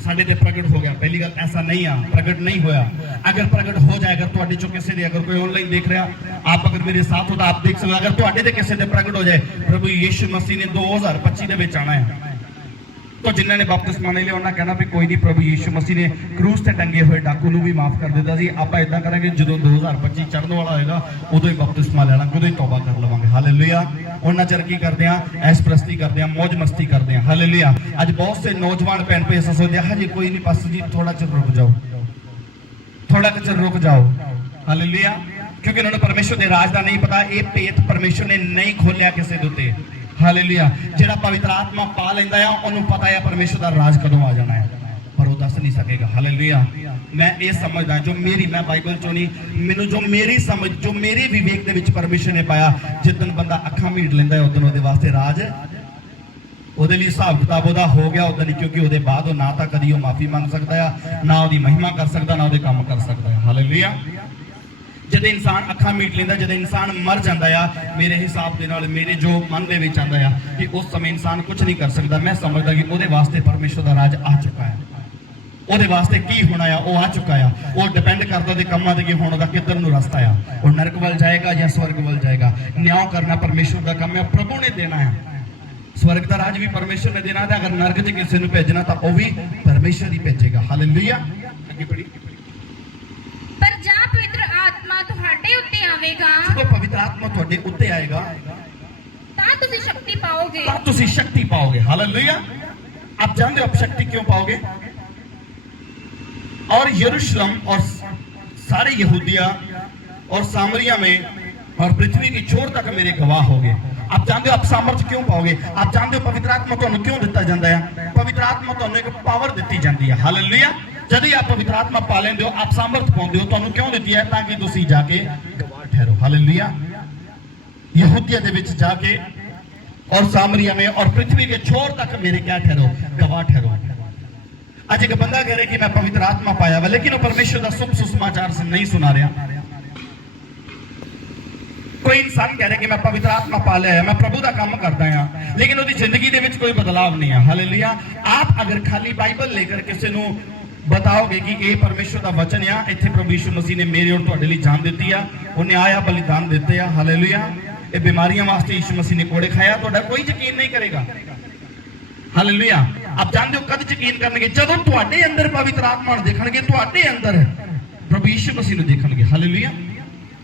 साडे ते प्रगट हो गया, पहली गल ऐसा नहीं आ प्रगट नहीं होया। अगर प्रगट हो जाए, अगर तुहाडे चों किसी दे, अगर कोई ऑनलाइन देख रहा आप अगर मेरे साथ हो तो आप देख सकते हो, अगर तुहाडे ते किसी दे प्रगट हो जाए प्रभु यीशु मसीह ने 2025 दे विच आना है, तो जिन्होंने बपतिस्मा नहीं लिया उन्होंने कहना भी कोई नहीं, प्रभु यीशु मसीह ने क्रूस से टंगे हुए डाकू नूं भी माफ कर दिता जी। आप इदा करेंगे जो 2025 चढ़ने वाला होगा उदों ही बपतिस्मा लेना, उदों ही तौबा कर लवांगे। हालेलुया। उन्ना चर की करते हैं, ऐश प्रस्ती करते हैं, मौज मस्ती करते हैं। हालेलुया। अज बहुत से नौजवान भैन भाई ऐसा सोचते हैं हाँ जी कोई नहीं पास्टर जी थोड़ा चर रुक जाओ, थोड़ा चर रुक जाओ। हालेलुया। क्योंकि उन्होंने परमेश्वर के राज का नहीं पता, ये भेत परमेश्वर ने नहीं खोलिया किसी दे उत्ते। हालेलुया। जिहड़ा पवित्र आत्मा पा लैंदा है उन्होंने पता है परमेश्वर का राज कदों आ जाना है, पर वो दस नहीं सकेगा। हालेलुया। मैं ये समझदा जो मेरी, मैं बाइबल चो नहीं, मैनूं जो मेरी समझ, जो मेरे विवेक दे विच परमेश्वर ने पाया, जिद्दन बंदा अखां मीट लैंदा है उद्दन उहदे वास्ते राज ਉਹਦੇ ਲਈ ਹਿਸਾਬ ਕਿਤਾਬ ਉਹਦਾ ਹੋ ਗਿਆ ਉਦੋਂ, ਕਿਉਂਕਿ ਉਹਦੇ ਬਾਅਦ ਉਹ ਨਾ ਤਾਂ ਕਦੀ ਉਹ ਮਾਫੀ ਮੰਗ ਸਕਦਾ ਆ, ਨਾ ਉਹਦੀ ਮਹਿਮਾ ਕਰ ਸਕਦਾ, ਨਾ ਉਹਦੇ ਕੰਮ ਕਰ ਸਕਦਾ ਹੈ। ਹਾਲੇਲੂਇਆ। ਜਦੋਂ ਇਨਸਾਨ ਅੱਖਾਂ ਮੀਟ ਲੈਂਦਾ, ਜਦੋਂ ਇਨਸਾਨ ਮਰ ਜਾਂਦਾ ਆ, ਮੇਰੇ ਹਿਸਾਬ ਦੇ ਨਾਲ, ਮੇਰੇ ਜੋ ਮਨ ਦੇ ਵਿੱਚ ਆਉਂਦਾ ਆ ਕਿ ਉਸ ਸਮੇਂ ਇਨਸਾਨ ਕੁਝ ਨਹੀਂ ਕਰ ਸਕਦਾ। ਮੈਂ ਸਮਝਦਾ ਕਿ ਉਹਦੇ ਵਾਸਤੇ ਪਰਮੇਸ਼ਰ ਦਾ ਰਾਜ ਆ ਚੁੱਕਾ ਹੈ, ਉਹਦੇ ਵਾਸਤੇ ਕੀ ਹੋਣਾ ਆ ਉਹ ਆ ਚੁੱਕਾ ਆ। ਉਹ ਡਿਪੈਂਡ ਕਰਦਾ ਉਹਦੇ ਕੰਮਾਂ ਤੇ ਕਿ ਹੁਣ ਉਹਦਾ ਕਿੱਧਰ ਨੂੰ ਰਸਤਾ ਆ, ਉਹ ਨਰਕ ਵੱਲ ਜਾਏਗਾ ਜਾਂ ਸਵਰਗ ਵੱਲ ਜਾਏਗਾ। ਨਿਆਂ ਕਰਨਾ ਪਰਮੇਸ਼ਰ ਦਾ ਕੰਮ ਹੈ, ਪ੍ਰਭੂ ਨੇ ਦੇਣਾ ਹੈ। स्वर्ग का राज भी परमेश्वर ने देना है, अगर नरक च किसी ने भेजना तो वह भी परमेश्वर ही भेजेगा। हालेलुया। आगे पढ़ी। पर जा पवित्र आत्मा तुहाडे उत्ते आवेगा, जो पवित्र आत्मा तुहाडे उत्ते आएगा तां तुसीं शक्ति पाओगे, तां तुसीं शक्ति पाओगे। हालेलुया। आप जानते हो आप शक्ति क्यों पाओगे? और यरूशलेम और सारे यहूदिया और सामरिया में और पृथ्वी की छोर तक मेरे गवाह होंगे। आप जानते हो आप सामर्थ क्यों पाओगे? आप जानते हो पवित्र आत्मा तुहानू क्यों दिता जाता है? पवित्र आत्मा तुहानू एक पावर दी जाती है। हालेलुया। जब आप पवित्र आत्मा पा लेंदे हो, आप सामर्थ पाउंदे हो, तुहानू क्यों दी है? ताकि तुसीं जाके गवाह ठहरो। हालेलुया। यहूदिया दे विच जाके और सामरिया में और पृथ्वी के छोर तक मेरे क्या ठहरो, गवाह ठहरो। आज एक बंदा कह रहे कि मैं पवित्र आत्मा पाया वा, लेकिन वो परमेश्वर का शुभ सुसमाचार से नहीं सुना रहा। कोई इंसान कह रहे कि मैं पवित्र आत्मा पा लिया है, मैं प्रभु का काम करता हां, लेकिन उसकी जिंदगी दे विच कोई बदलाव नहीं है। हालेलुया। आप अगर खाली बाइबल लेकर किसी को बताओगे कि ये परमेश्वर का वचन आ, इत्थे प्रभु यीशु मसीह ने मेरे और तुहाडे लई जान दित्ती आ, उन्हें आया बलिदान दिते आ। हालेलुया। ये बीमारियां वास्ते यीशु मसीह ने कोड़े खाया, तुहाडा कोई यकीन नहीं करेगा। हालेलुया। आप जानते हो कद यकीन करनगे? जदों तुहाडे अंदर पवित्र आत्मा नूं देखणगे, तुहाडे अंदर प्रभु यीशु मसीह नूं देखणगे। हालेलुया।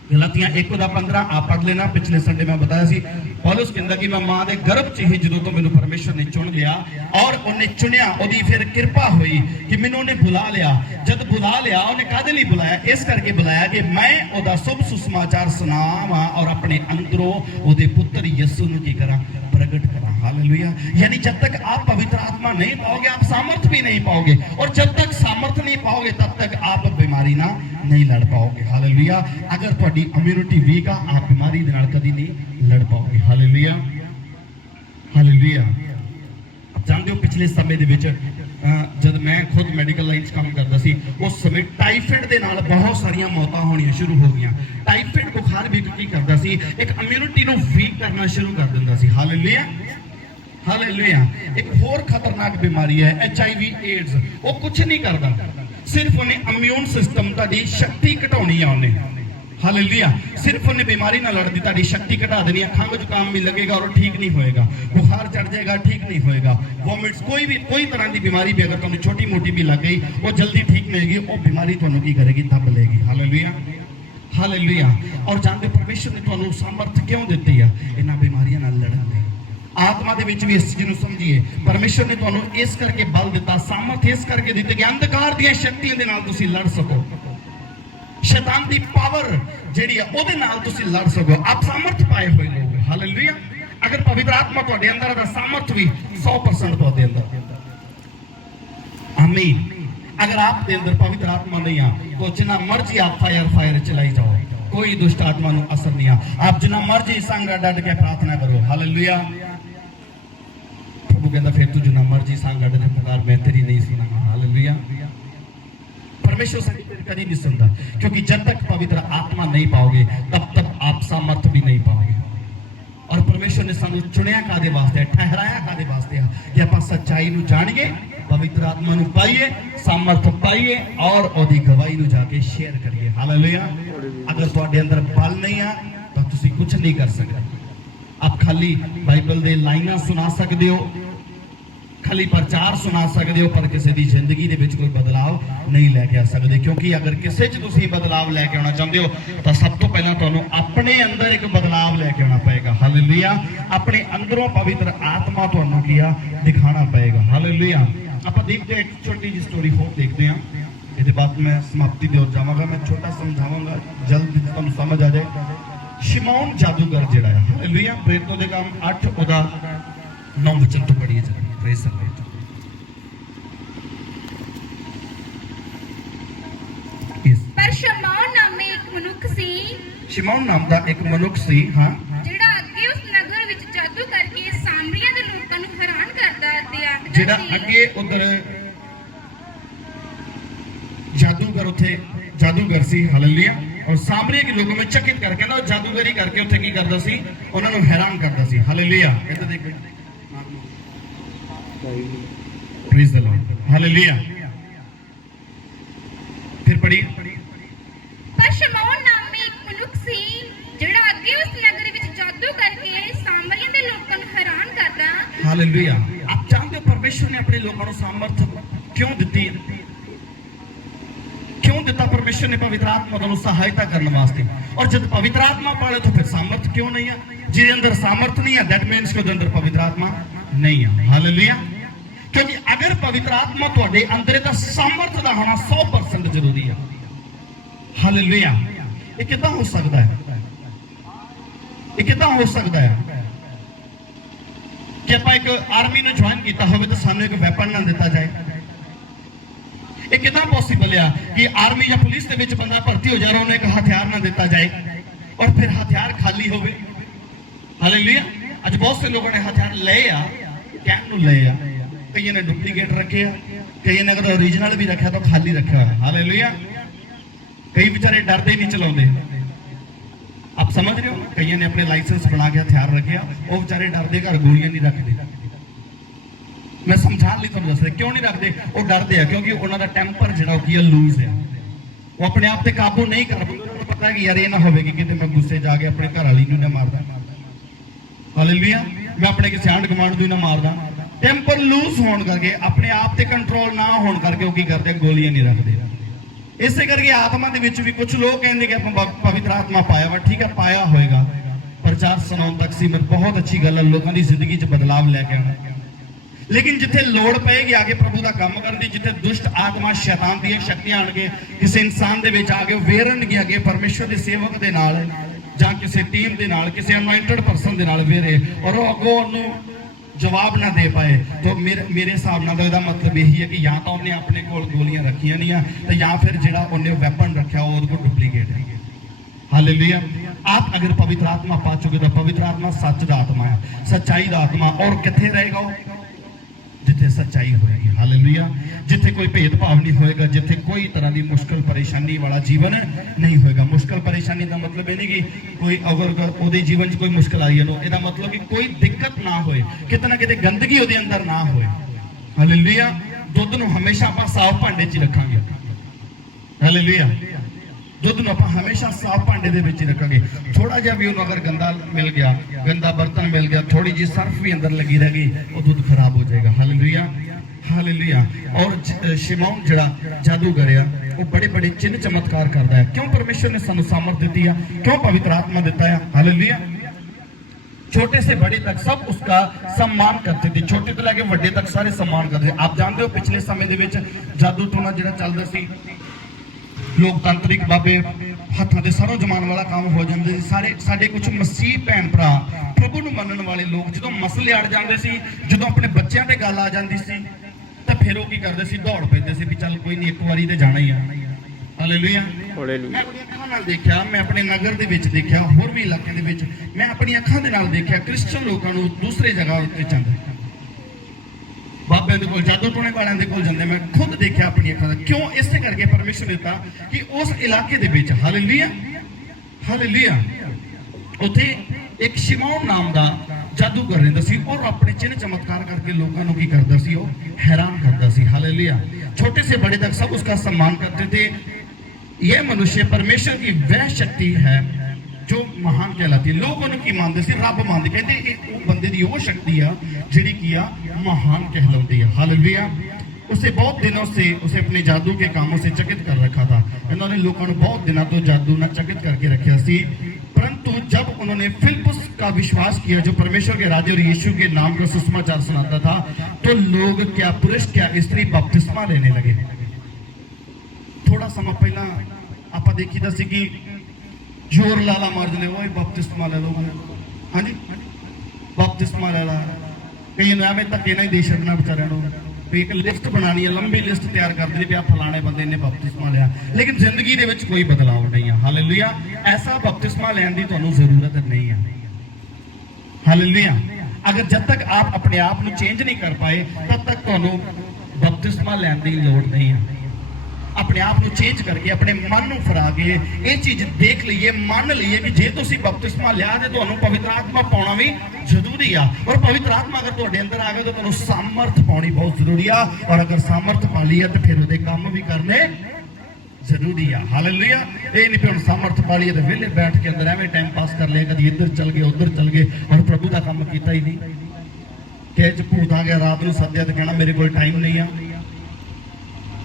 गलातियां 1:15 आप पढ़ लेना। पिछले संडे मैं बताया सी, पौलुस कहंदा कि मैं मां दे गर्भ च ही जदों तो मैनूं परमेश्वर ने चुन लिया और उन्हें चुनिया, ओदी फिर कृपा हुई कि मैनूं उन्हें बुला लिया। जद बुला लिया, उन्हें कादे लई बुलाया? इस करके बुलाया कि मैं ओदा शुभ सुसमाचार सुनावां और अपने अंदरों ओदे पुत्र यीशु नूं की करा, प्रगट करा। हालेलुया। यानी जब तक आप पवित्र आत्मा नहीं पाओगे, आप सामर्थ भी नहीं पाओगे, और जब तक सामर्थ नहीं पाओगे तब तक आप बीमारी ना नहीं लड़ पाओगे। हालेलुया। अगर ਤੁਹਾਡੀ ਇਮਿਊਨਿਟੀ ਵੀਕ ਆ, आप बीमारी ਦੇ ਨਾਲ कभी नहीं लड़ पाओगे। हालेलुया। हालेलुया। आप जानते हो पिछले समय ਦੇ ਵਿੱਚ जब मैं खुद मैडिकल लाइन 'ਚ काम करता ਸੀ, उस समय टाइफाइड ਦੇ ਨਾਲ बहुत ਸਾਰੀਆਂ ਮੌਤਾਂ ਹੋਣੀਆਂ ਸ਼ੁਰੂ ਹੋ ਗਈਆਂ। टाइफाइड बुखार भी ਕੀ ਕਰਦਾ ਸੀ, ਇੱਕ ਇਮਿਊਨਿਟੀ ਨੂੰ ਵੀਕ ਕਰਨਾ ਸ਼ੁਰੂ ਕਰ ਦਿੰਦਾ ਸੀ। ਹਾਲੇਲੂਇਆ। हालेलुया। एक होर खतरनाक बीमारी है HIV एड्स। वो कुछ नहीं करता, सिर्फ उन्हें इम्यून सिस्टम ताड़ी शक्ति घटानी है। उन्हें हालेलुया। सिर्फ उन्हें बीमारी ना लड़ती, ताड़ी शक्ति घटा देनी है। खंघ जुकाम भी लगेगा और ठीक नहीं होएगा, बुखार चढ़ जाएगा, ठीक नहीं होएगा, वॉमिट्स, कोई तरह की बीमारी भी अगर तुम्हें छोटी मोटी भी लग गई, वो जल्दी ठीक नहीं होगी। वो बीमारी तुम्हें की करेगी? दब लेगी। हालेलुया। हालेलुया। और जानते परमेश्वर ने तुम्हें सामर्थ क्यों दी है इन्हां बीमारियां नाल लड़न लई? आत्मा दे विच भी इस चीज नूं समझिए, परमेश्वर ने तुहानूं इस करके बल दिता, सामर्थ इस करके दित्ती कि अंधकार दी शक्तियां दे नाल तुसीं लड़ सको, शैतान दी पावर जेहड़ी है ओदे नाल तुसीं लड़ सको। आप सामर्थ पाए हुए लोग। हालेलुया। अगर पवित्र आत्मा तुहाडे अंदर है, सामर्थ भी 100% तुहाडे अंदर। आमीन। अगर आप दे अंदर पवित्र आत्मा नहीं आ, तो जिन्ना मर्जी आप फायर चलाई जाओ, कोई दुष्ट आत्मा नूं असर नहीं आ। आप जिन्ना मर्जी संग डट के प्रार्थना करो। हालेलुया। प्रभु कहता फिर तू जिन्ना मर्जी संग डट के पुकार, मैं तेरी नहीं सुनांगा। हालेलुया। परमेश्वर साडी कभी नहीं सुनता, क्योंकि जब तक पवित्र आत्मा नहीं पाओगे तब तक आप सामर्थ भी नहीं पाओगे। और परमेश्वर ने सानू चुनिया कादे वास्ते, ठहराया कादे वास्ते कि आप सच्चाई नूं जाणिए, पवित्र आत्मा नूं पाइए, सामर्थ पाइए और ओदी गवाही नूं जाके शेयर करिए। हालेलुया। अगर तुहाडे अंदर बल नहीं आ तो तुसीं कुछ नहीं कर सकते। आप खाली बाइबल दे लाइनां सुना सकते हो, खाली प्रचार सुना सकते हो, पर किसी की जिंदगी दे विच कोई बदलाव नहीं लेके आ सकते। क्योंकि अगर किसी च तुसीं बदलाव लेके आना चाहते हो तो सब तो पहला तुहानूं अपने अंदर एक बदलाव लेके आना पएगा। हालेलुया। अपने अंदरों पवित्र आत्मा तुहानूं किया दिखाना पएगा। हालेलुया। आप देखते हैं एक छोटी जी स्टोरी होर देखते हैं, इसके बाद मैं समाप्ति की ओर जावांगा। मैं छोटा समझावांगा, जल्द तुहानूं समझ आ जाए। शिमौन जादूगर जिहड़ा है, हालेलुया, प्रेरितों दे काम 8 ओदा 9 वचन तो पढ़िए जरा। Praise the Lord. पर शमौन नामे एक मनुख सी, शिमौन नाम का एक मनुख सी, हाँ, ਜਿਹੜਾ ਅੱਗੇ ਉਸ ਨਗਰ ਵਿੱਚ ਜਾਦੂ ਕਰਕੇ ਸਾਮਰੀਆ ਦੇ ਲੋਕਾਂ ਨੂੰ ਹੈਰਾਨ ਕਰਦਾ ਤੇ ਆਖਦਾ ਜਿਹੜਾ ਸੀ, ਅੱਗੇ ਉਧਰ जादूगर उथे जादूगर सी। हालेलुया। और सामरिया के लोगों में चकित करके ना जादूगरी करके उथे की करदा सी, उन्हां नूं हैरान करदा सी। हालेलुया। इधर देखो, प्रेज़ द लॉर्ड। हालेलुया। फिर पढ़िए। ਪਰ ਸ਼ਮੌਨ ਨਾਮੇ ਇੱਕ ਮਨੁੱਖ ਸੀ ਜਿਹੜਾ ਅੱਗੇ ਉਸ ਨਗਰ ਵਿੱਚ ਜਾਦੂ ਕਰਕੇ ਸਾਮਰੀਆ ਦੇ ਲੋਕਾਂ ਨੂੰ ਹੈਰਾਨ ਕਰਦਾ। हालेलुया। आप जानते हो परमेश्वर ने अपने लोगों को सामर्थ क्यों दी है? क्यों दिता परमेश्वर ने? पवित्र आत्मा को सहायता करने वास्ते। और जब पवित्र आत्मा पाले तो फिर सामर्थ क्यों नहीं है? जिसके अंदर सामर्थ नहीं है, दैट मीन्स के अंदर पवित्र आत्मा नहीं है। हालेलुया। क्योंकि अगर पवित्र आत्मा तुहाडे अंदर दा सामर्थ दा होना 100% जरूरी है। हालेलुया। ये कितना हो सकता है? ये कितना हो सकता है कि आप एक आर्मी ने ज्वाइन किया हो तो सानू एक वैपन ना दिता जाए? ये कितना पॉसिबल है कि आर्मी या पुलिस के विच बंदा भर्ती हो जाए, उन्हें एक हथियार ना दिता जाए और फिर हथियार खाली होवे? हालेलुया। ਅੱਜ ਬਹੁਤ ਸੇ ਲੋਕਾਂ ਨੇ ਹਥਿਆਰ ਲਏ ਆ, ਕਹਿਣ ਨੂੰ ਲਏ ਆ, ਕਈਆਂ ਨੇ ਡੁਪਲੀਕੇਟ ਰੱਖੇ ਆ, ਕਈਆਂ ਨੇ ਅਗਰ ओरिजिनल भी रखा तो खाली रखा है। हालेलुया। कई बेचारे डरते ही नहीं चलाते, आप समझ रहे हो। कईयों ने अपने लाइसेंस बना के हथियार रखे, वो बेचारे डरते घर गोलियां नहीं रखते। मैं समझाने लिए तुहानू दस रहा, क्यों नहीं रखते? वो डरते हैं क्योंकि उन्होंने टेंपर जो लूज है, वो अपने आप से काबू नहीं कर पाते। उन्होंने पता है कि यार ये ना हो कि मैं गुस्से जाके अपने घर वाली नूं ना मारदा, हालेलुया, मैं अपने किसी आंढ गुआंढ नूं ना मारदा। टेंपर लूज होने करके, अपने आप से कंट्रोल ना होने करके वो की करते, गोलियां नहीं रखते। इसे करके आत्मा के विच भी कुछ लोग कहते कि पवित्र आत्मा पाया वा, ठीक है पाया होएगा, प्रचार सुनाउण तक सीमित, बहुत अच्छी गल है, लोगों की जिंदगी च बदलाव लैके आना। लेकिन जिथे लोड़ पेगी आगे प्रभु का काम करने दी, जिथे दुष्ट आत्मा शैतान दी शक्तियां आके किसी इंसान दे विच आके वेरनगे, आगे परमेश्वर के सेवक दे नाल जां किसी टीम दे नाल, किसी अनॉइंटेड पर्सन दे नाल वेरे और अगों उन्होंने जवाब ना दे पाए, तो मेरे हिसाब नाल इहदा मतलब यही है कि या तो उन्हें अपने कोल गोलियां रखियां नहीं तो या फिर जिहड़ा उन्हें वैपन रखा वो उहदे कोल डुप्लीकेट है। हालेलुया। आप अगर पवित्र आत्मा पा चुके तो पवित्र आत्मा सच दा आत्मा है, सच्चाई दा आत्मा, और किथे रहेगा वो? जिथे सच्चाई होएगी। हालेलुया। जिथे कोई भेदभाव नहीं होएगा, जिथे कोई तरह की मुश्किल परेशानी वाला जीवन नहीं होएगा। मुश्किल परेशानी का मतलब ये नहीं कि कोई अगर ओदे जीवन च कोई मुश्किल आई है, इसका मतलब कि कोई दिक्कत ना होए, किते ना किते गंदगी ओदे अंदर ना होए। हालेलुया। दुध नूं हमेशा आपां साफ भांडे च रखांगे। हालेलुया। दुध नूं आपां हमेशा साफ भांडे दे विच रखांगे। थोड़ा जिहा भी उन्होंने अगर गंदा मिल गया, गंदा बर्तन मिल गया, थोड़ी जी सर्फ भी अंदर लगी रह गई, वो दूध खराब हो जाएगा। हालेलुया। हालेलुया। और शिमौन जड़ा जादूगर है, वो बड़े बड़े चिन्ह चमत्कार करता है। क्यों? परमेश्वर ने सानू सामर्थ दी है, क्यों पवित्र आत्मा देता है। हालेलुया। छोटे से बड़े तक सब उसका सम्मान करते थे, छोटे तो लेके बड़े तक सारे सम्मान करते थे। आप जानते हो पिछले समय दे विच जादू टोना जिहड़ा चलदा सी, लोकतांत्रिक बाबे हत्थां दे सरों जमान वाला काम हो जाते। सारे कुछ मसीह भैन भरा प्रभु नूं मनण वाले लोग जो मसले अड़ जाते सी, जो अपने बच्चों ते गल आ जाती सी, तो फिर वो की करते सी, दौड़ पैंदे सी भी चल कोई नहीं एक बारी तो जाना ही है। हालेलुया। मैं अपनी अखां नाल देखिया, मैं अपने नगर दे विच देखिया, होर भी इलाके दे विच मैं अपनी अखां दे नाल देखिया क्रिश्चियन लोकां नूं दूसरे जगह उत्ते जांदे, बाबे दे कोल जादू टोने वालियां दे कोल जांदे। मैं खुद देखिया अपनी अखां दा। क्यों? इसे करके परमेश्वर देता कि उस इलाके दे विच, हालेलुया, हालेलुया, उत्थे एक शिमौन नाम दा जादूगर रहिंदा सी और अपने चिन्ह चमत्कार करके लोगों को की करता सी, वो हैरान करता सी। हालेलुया। छोटे से बड़े तक सब उसका सम्मान करते थे। यह मनुष्य परमेश्वर की वह शक्ति है जो महान कहलाती है। लोग उन्हें की मानते थे, रब मानते, कहते वो बंदे की वो शक्ति है जिहड़ी किया महान कहलाती है। हालेलुया। उसे बहुत दिनों से उसे अपने जादू के कामों से चकित कर रखा था। इन्होंने लोगों ने बहुत दिनों तो जादू ना चकित करके रखा सी, परंतु जब उन्होंने फिलिप्पुस का विश्वास किया जो परमेश्वर के राज्य और यीशु के नाम का सुसमाचार सुनाता था, तो लोग क्या पुरुष क्या स्त्री बपतिस्मा लेने लगे। थोड़ा समय पहला आप देखी सी कि जोर लाला मार देने, वो बपतिस्मा ले लो, हाँ जी बपतिस्मा ले ला। कई एवं धक्के नहीं दे छड़ना बेचारियों को, एक लिस्ट बनानी है, लंबी लिस्ट तैयार कर दी भी फलाने बंदे ने बपतिस्मा लिया, लेकिन जिंदगी दे विच कोई बदलाव नहीं है। हालेलुया। ऐसा बपतिस्मा लैण दी तुहानू जरूरत नहीं है। हालेलुया। अगर जब तक आप अपने आप को चेंज नहीं कर पाए तब तक तुहानू बपतिस्मा लैण दी लोड़ नहीं है। अपने आप को चेंज करके अपने मन को फिरा के ये चीज देख लीए, मान लीए कि जे तुसीं बपतिस्मा लिया तो तुहानू पवित्र आत्मा पाउणा भी जरूरी आ, और पवित्र आत्मा अगर तुहाडे अंदर आ गए तो तुहानू सामर्थ पाउणी बहुत जरूरी आ, और अगर सामर्थ पा ली है तो फिर उहदे काम भी करने जरूरी आ। हालेलुया। ये नहीं फिर सामर्थ पा ली तो वेले बैठ के अंदर एवं टाइम पास कर लिया, कभी इधर चल गए उधर चल गए और प्रभु का काम किया ही नहीं। कि भूत आ गया रात को सद्या तो कहना मेरे को टाइम नहीं है।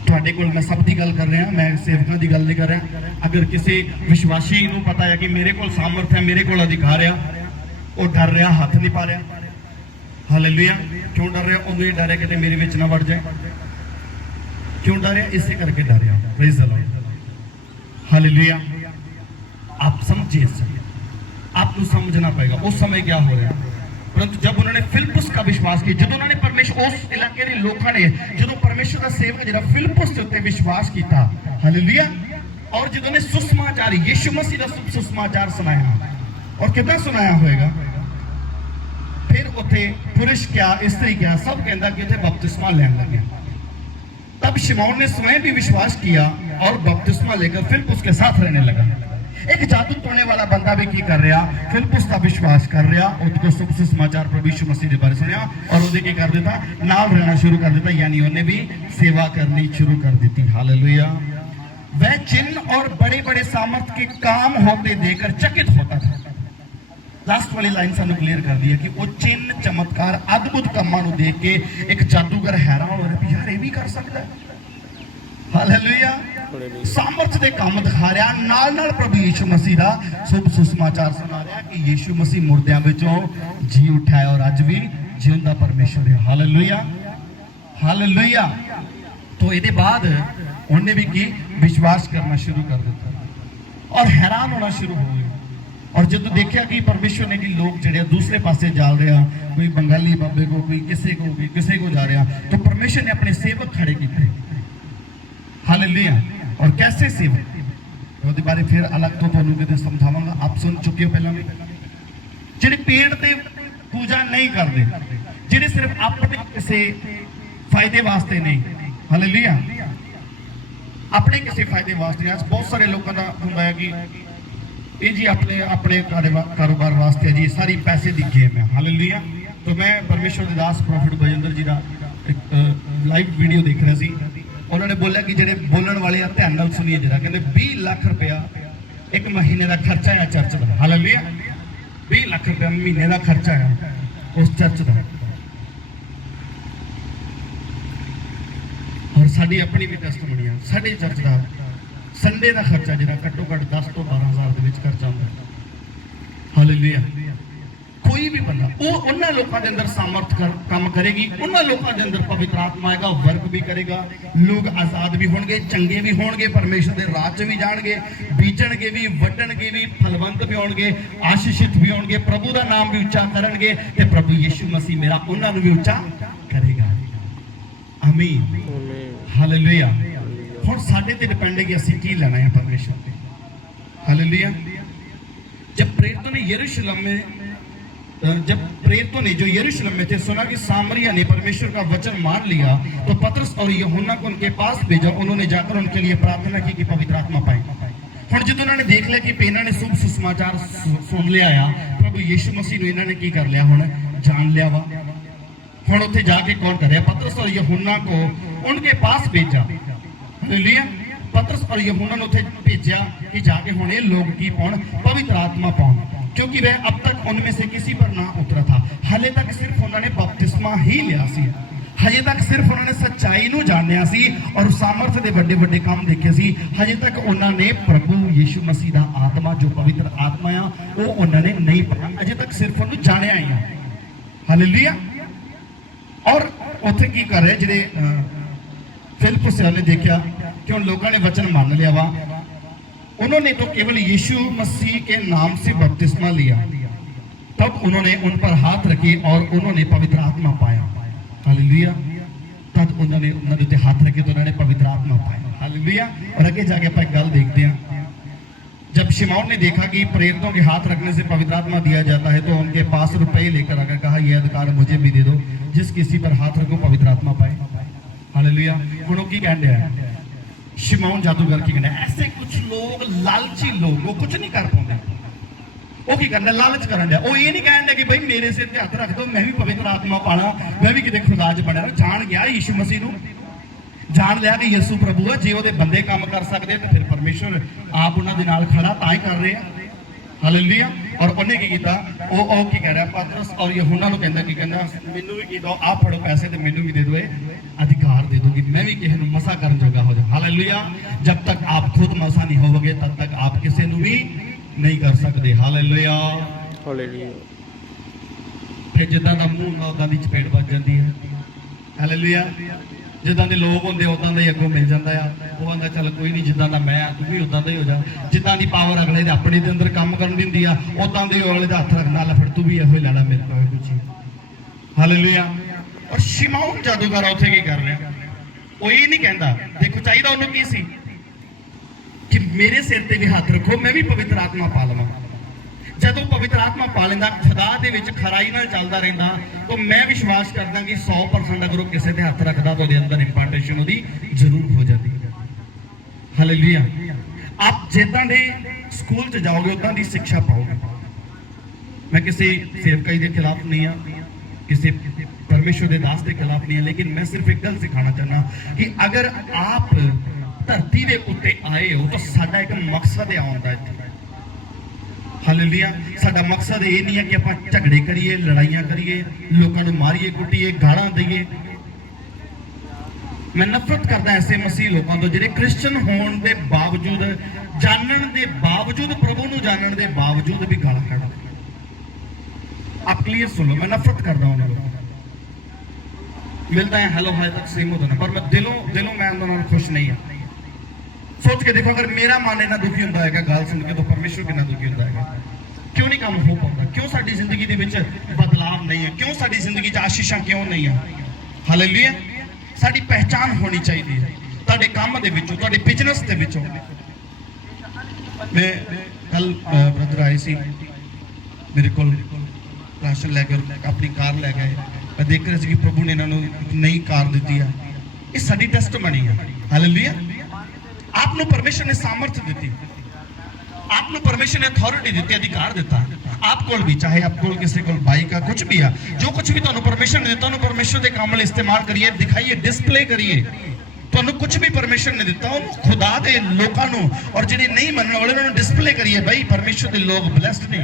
ਤੁਹਾਡੇ ਕੋਲ मैं सब की गल कर रहा, मैं सेवकों की गल नहीं कर रहा। अगर किसी विश्वासी को पता है कि मेरे को सामर्थ है, मेरे को अधिकार है, वो डर रहा, हाथ नहीं पा रहा। हालेलुया। क्यों डर रहा? उन्होंने ये डर है कि मेरे विच ना बढ़ जाए। क्यों डर रहा? इसे करके डर रहा। Praise the Lord. हालेलुया। आप समझिए, आपको समझना पड़ेगा उस समय क्या हो रहा है। परंतु जब उन्होंने फिलिप्पुस का विश्वास किया, जब उन्होंने परमेश्वर उस इलाके के लोगों ने जो परमेश्वर का सेवक जो फिलिप्पुस के उत्ते विश्वास किया, हालेलुया, और जो उन्होंने सुसमाचार यीशु मसीह का सुसमाचार सुनाया, और कितना सुनाया होएगा, फिर उत्थे पुरुष क्या स्त्री क्या सब कहता कि उत्थे बपतिस्मा लेने लगे। तब शिमौन ने स्वयं भी विश्वास किया और बपतिस्मा लेकर फिलिप्पुस उसके साथ रहने लगा। एक जादू टोने वाला बंदा भी की कर रहा, फिलिप्पुस का विश्वास कर रहा, उसको शुभ सुसमाचार प्रभु यीशु मसीह के बारे सुनिया और उसे की कर देता, नाल रहना शुरू कर देता, यानी उन्हें भी सेवा करनी शुरू कर दी। हालेलुया। वह चिन्ह और बड़े बड़े सामर्थ के काम होते देखकर चकित होता था। लास्ट वाली लाइन सानू क्लियर कर दी है कि वो चिन्ह चमत्कार अद्भुत कामां नूं देख के एक जादूगर हैरान हो रहा है, यार ये भी कर सकता है। हालेलुया। सामर्थ दे काम दिखा रहा, नाल नाल प्रभु यीशु मसीह दा शुभ सुसमाचार सुना रहा कि यीशु मसीह मुर्दियां विचों जी उठा है और अज भी जिंदा परमेश्वर है। Hallelujah, hallelujah. तो इहदे बाद उन्हें भी की विश्वास करना शुरू कर दिता और हैरान होना शुरू हो गए। और जब देखा कि परमेश्वर ने कि लोग जड़े दूसरे पासे जा रहे, कोई बंगाली बाबे को, कोई किसी को जा रहा, तो परमेश्वर ने अपने सेवक खड़े किए। हालेलुया। और कैसे सेवक उसके बारे फिर अलग तो तुहानू किते समझावांगा, आप सुन चुके हो पहला भी। जिहड़े पेड़ ते पूजा नहीं करते, जिहड़े सिर्फ अपने किसी फायदे वास्ते नहीं, हालेलुया, अपने किसी फायदे वास्ते। आज बहुत सारे लोगों का हुंदा है कि ये जी अपने अपने कारोबार वास्ते जी सारी पैसे की गेम है। हालेलुया। तो मैं परमेश्वर के दास प्रॉफिट बजिंदर जी का एक लाइव वीडियो देख रहा सी। उन्होंने बोला कि जेडे बोलने वाले ध्यान नाल सुनिए जरा, कहते 20 लाख रुपया एक महीने का खर्चा है चर्च का। हालेलुया। 20 लाख रुपया महीने का खर्चा है उस चर्च का। और साडी अपनी भी टेस्टमनी है, साडे चर्च का संडे का खर्चा जो घट्टो घट 10 तो 12 हज़ार के खर्चा होता है। हालेलुया। कोई भी बंदा वो उन्होंने लोगों के अंदर सामर्थ काम करेगी, उन्होंने लोगों के अंदर पवित्र आत्मा आएगा, वर्क भी करेगा, लोग आजाद भी होंगे, चंगे भी होंगे, परमेश्वर के राज भी जाएंगे, बीजणगे भी, वड्डणगे भी, फलवंत भी होंगे, आशीषित भी होंगे, प्रभु का नाम भी उच्चा करेंगे, ते प्रभु यीशु मसीह मेरा उन्होंने भी उच्चा करेगा। आमीन। हालेलुया। हुण साडे ते डिपेंड है कि असीं की लेना है परमेश्वर ते। हालेलुया। जब प्रेरितों ने जो यरूशलेम में थे सुना कि सामरिया ने परमेश्वर का वचन मान लिया, तो पतरस और यूहन्ना को उनके पास भेजा। उन्होंने जाकर उनके लिए प्रार्थना की कि पवित्र आत्मा पाए। हुण जब उन्होंने देख लिया कि इन्हों ने शुभ सुसमाचार सुन लिया आ, प्रभु यीशु मसीह इन्हों ने की कर लिया, हुण जान लिया वा। हुण उत्थे जाके कौन करे, पतरस और यूहन्ना को उनके पास भेजा। हालेलुया। पतरस और यूहन्ना ने उत्थे भेजा कि जाके हुण ये लोग की पाउण, पवित्र आत्मा पाउण, क्योंकि वह अब तक उनमें से किसी पर ना उतरा था। हाले तक सिर्फ उन्होंने बपतिस्मा ही लिया सी, हजे तक सिर्फ उन्होंने सच्चाई नूं जानिया सी और सामर्थ दे बड़े बड़े काम देखे सी। हजे तक उन्होंने प्रभु यीशु मसीह दा आत्मा जो पवित्र आत्मा आ वो उन्होंने नहीं पाया, अजे तक सिर्फ उन्होंने जानिया ही है। हालेलुया। और उत्थे की कर रहे जिहड़े फिलिप्पुस ने देखा कि उन लोगों ने वचन मान लिया वा, उन्होंने तो केवल यीशु मसीह के नाम से बपतिस्मा लिया, तब उन्होंने उन पर हाथ रखे और उन्होंने पवित्र आत्मा पाया। हालेलुया। तब उन्होंने उन्होंने हाथ रखे तो उन्होंने पवित्र आत्मा पाया। हालेलुया। और आगे जाके आप एक गल देखते हैं, जब शिमौन ने देखा कि प्रेरितों के हाथ रखने से पवित्र आत्मा दिया जाता है, तो उनके पास रुपए लेकर आकर कहा यह अधिकार मुझे भी दे दो, जिस किसी पर हाथ रखो पवित्र आत्मा पाए। हालेलुया। हुण की कहते हैं शिमौन जादूगर की कहते हैं, ऐसे कुछ लोग लालची लोग वो कुछ नहीं कर पाते, वो की करना लालच करन दिया। वो ये नहीं कहने कि भाई मेरे सिर ते हाथ रख दो मैं भी पवित्र आत्मा पाना, मैं भी किते खुदा च बने। जान गया यीशु मसीह नूं, जान लिया कि यीशु प्रभु है, जे ओदे बंदे काम कर सकते तो फिर परमेश्वर आप उन्हां दे नाल खड़ा तां ही कर रहे हैं। हालेलुया। और उन्हें की कीता, ओ की कह रहा पतरस और यूहन्ना नूं कहंदा कि कहंदा मैनू भी की दो, आ फड़ो पैसे ते मैनू भी दे दो, अधिकार दे दो कि मैं भी किसी नूं मसा करन जोगा हो जाऊं। हालेलुया। जब तक आप खुद मसा नहीं होवोगे तब तक आप किसी नूं भी नहीं कर सकते। हालेलुया। हालेलुया। फिर जिद्दां दा मूंह ना उदां दी चपेट वज जांदी है। हालेलुया। जिद्दां दे लोग होंदे उदां दा ही अगों मिल जांदा आ, वो आंदा चल कोई नहीं जिद्दां दा मैं तू भी उदां दा ही हो जा। जिद्दां दी पावर अगले दे अपने दे अंदर काम करन दिंदी आ, उदां दे अगले दा हत्थ रखना ला फिर तू भी इहो ही लै ला मेरे कोल कुछ। हालेलुया। और शिमौन जादूगर उत्थे की कर रहा, वो ये नहीं कहता, देखो चाहिए उन्होंने की सी कि मेरे सिर ते भी हाथ रखो मैं भी पवित्र आत्मा पा लवां। ਜਦੋਂ ਪਵਿੱਤਰ ਆਤਮਾ ਪਾ ਲੈਂਦਾ, ਖੁਦਾ ਦੇ ਵਿੱਚ ਖਰਾਈ ਨਾਲ ਚੱਲਦਾ ਰਹਿੰਦਾ, ਤਾਂ ਮੈਂ ਵਿਸ਼ਵਾਸ ਕਰਦਾ ਕਿ 100% ਅਗਰ ਉਹ ਕਿਸੇ ਤੇ ਹੱਥ ਰੱਖਦਾ ਤਾਂ ਉਹਦੇ ਅੰਦਰ ਇੰਪਾਰਟੇਸ਼ਨ ਉਹਦੀ ਜ਼ਰੂਰ ਹੋ ਜਾਂਦੀ ਹੈ। ਹਾਲੇਲੂਇਆ। ਆਪ ਜਿੱਦਾਂ ਦੇ ਸਕੂਲ 'ਚ ਜਾਓਗੇ ਉਦਾਂ ਦੀ ਸਿੱਖਿਆ ਪਾਓਗੇ। मैं किसी सेवकाई के खिलाफ नहीं हाँ, किसी परमेश्वर के दास के खिलाफ नहीं है, लेकिन मैं सिर्फ एक गल सिखाना चाहना कि अगर आप धरती के उत्ते आए हो तो साडा एक मकसद आउण दा इत्थे। हालेलुया। साडा मकसद ये नहीं है कि आप झगड़े करिए, लड़ाइयां करिए, लोगों को मारिए कुटिए, गालां दईए। मैं नफरत करता ऐसे मसीह लोगों तो जिहड़े क्रिश्चियन होने के बावजूद, जानने के बावजूद, प्रभु नूं जानने के बावजूद भी गालां कढदे। आप क्लियर सुनो, मैं नफरत करता हूं उन्होंने मिलता है हेलो हाय तक सीमित होना, पर मैं दिलों मैं उन्होंने खुश नहीं हाँ। सोच के देखो, अगर मेरा मन इतना दुखी होता है गाल सुन के, तो परमेश्वर कितना दुखी होता है। क्यों नहीं काम हो पाता? क्यों साडी जिंदगी दे विच बदलाव नहीं है? क्यों साडी जिंदगी च आशीषां क्यों नहीं है? हालेलुया। साडी पहचान होनी चाहिए तुहाडे काम दे विचों, तुहाडे बिजनेस दे विचों। मैं कल ब्रदर आए सी मेरे को राशन लैके अपनी कार लै गए। मैं देख रहा कि प्रभु ने इन्होंने एक नई कार दी है। ये साडी टेस्टमनी है। हालेलुया। आपको परमेश्वर ने सामर्थ्य दी, आपको परमेश्वर ने अथॉरिटी दी, अधिकार दिता। आपको भी, चाहे आपको किसी को बाइक का कुछ भी है, जो कुछ भी तुहानू परमेश्वर ने दिता, परमेश्वर के काम में इस्तेमाल करिए, दिखाइए, डिस्प्ले करिए। तुहानू कुछ भी परमेश्वर ने दिता, खुदा के लोगों और जिन्हें नहीं मनने वाले उन्होंने डिस्प्ले करिए। भाई परमेश्वर के लोग ब्लेस्ड ने।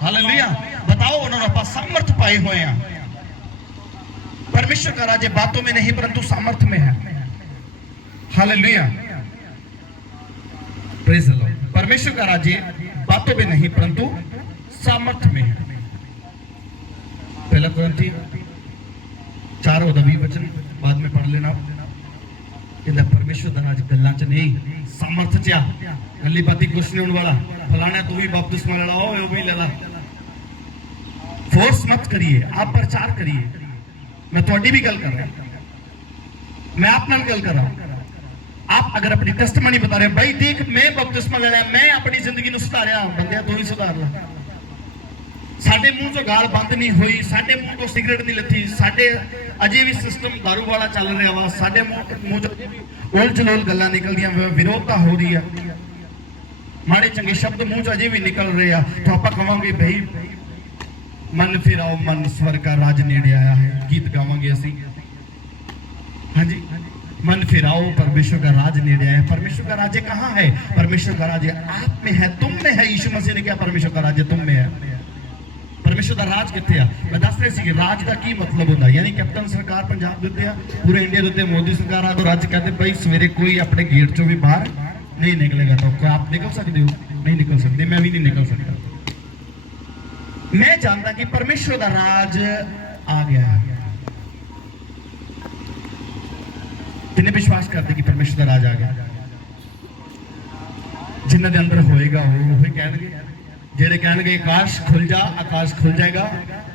हालेलुया। बताओ, उन्होंने आप सामर्थ पाए हुए हैं। परमेश्वर का राज्य बातों में नहीं परंतु सामर्थ में है। हालेलुया। Praise the Lord. परमेश्वर का राज्य बातों में नहीं परंतु सामर्थ में है। पहला कुरिन्थी 4:20 वचन बाद में पढ़ लेना। कहता परमेश्वर का राज गल्लां च नहीं, सामर्थ च आ। गल्ली बाती कुछ नहीं होने वाला। फलाना तू भी बपतिस्मा ले ला, ओ भी ले ला। फोर्स मत करिए, आप प्रचार करिए। मैं थोड़ी भी गल कर रहा हूं, मैं आप नाल गल कर रहा हूं। आप अगर अपनी टेस्टमनी बता रहे हो, भाई देख मैं बपतिस्मा ले लिया, मैं अपनी जिंदगी नूं सुधारिया, बंदिया तू ही सुधार ला। साडे मुंह चों गाल बंद नहीं हुई, साडे मुंह तो सिगरेट नहीं लथी, साडे अजे भी सिस्टम दारू वाला चल रहा वा, साडे मुंह चों उल जलोल गल्लां निकलदियां, विरोधता हो रही है, माड़े चंगे शब्द मुंह चों अजे भी निकल रहे हैं, तो आपां कहांगे भाई मन फिराओ, मन स्वर्ग का राज नेड़े आया है। गीत गावांगे असीं। हाँ जी, मन फिराओ, परमेश्वर का राज नेड़े आया है। परमेश्वर का राज्य कहाँ है? परमेश्वर का राज्य आप में है, तुम में है। यीशु मसीह ने कहा परमेश्वर का राज्य तुम में है। परमेश्वर का राज कित्थे आ? मैं दस रही सी राज का की मतलब होता, यानी कैप्टन सरकार पंजाब देते हैं, पूरे इंडिया देते, मोदी सरकार आ तो राज कहते भाई सवेरे कोई अपने गेट चो भी बाहर नहीं निकलेगा। तो क्या आप निकल सकते हो? नहीं निकल सकते, मैं भी नहीं निकल सकता। मैं जानता कि परमेश्वर का राज आ गया है। जिन्हें विश्वास करते कि परमेश्वर का राज आ गया, जिन्होंने अंदर होएगा वो कहेंगे, जेड़े कहेंगे आकाश खुल जा, आकाश खुल जाएगा।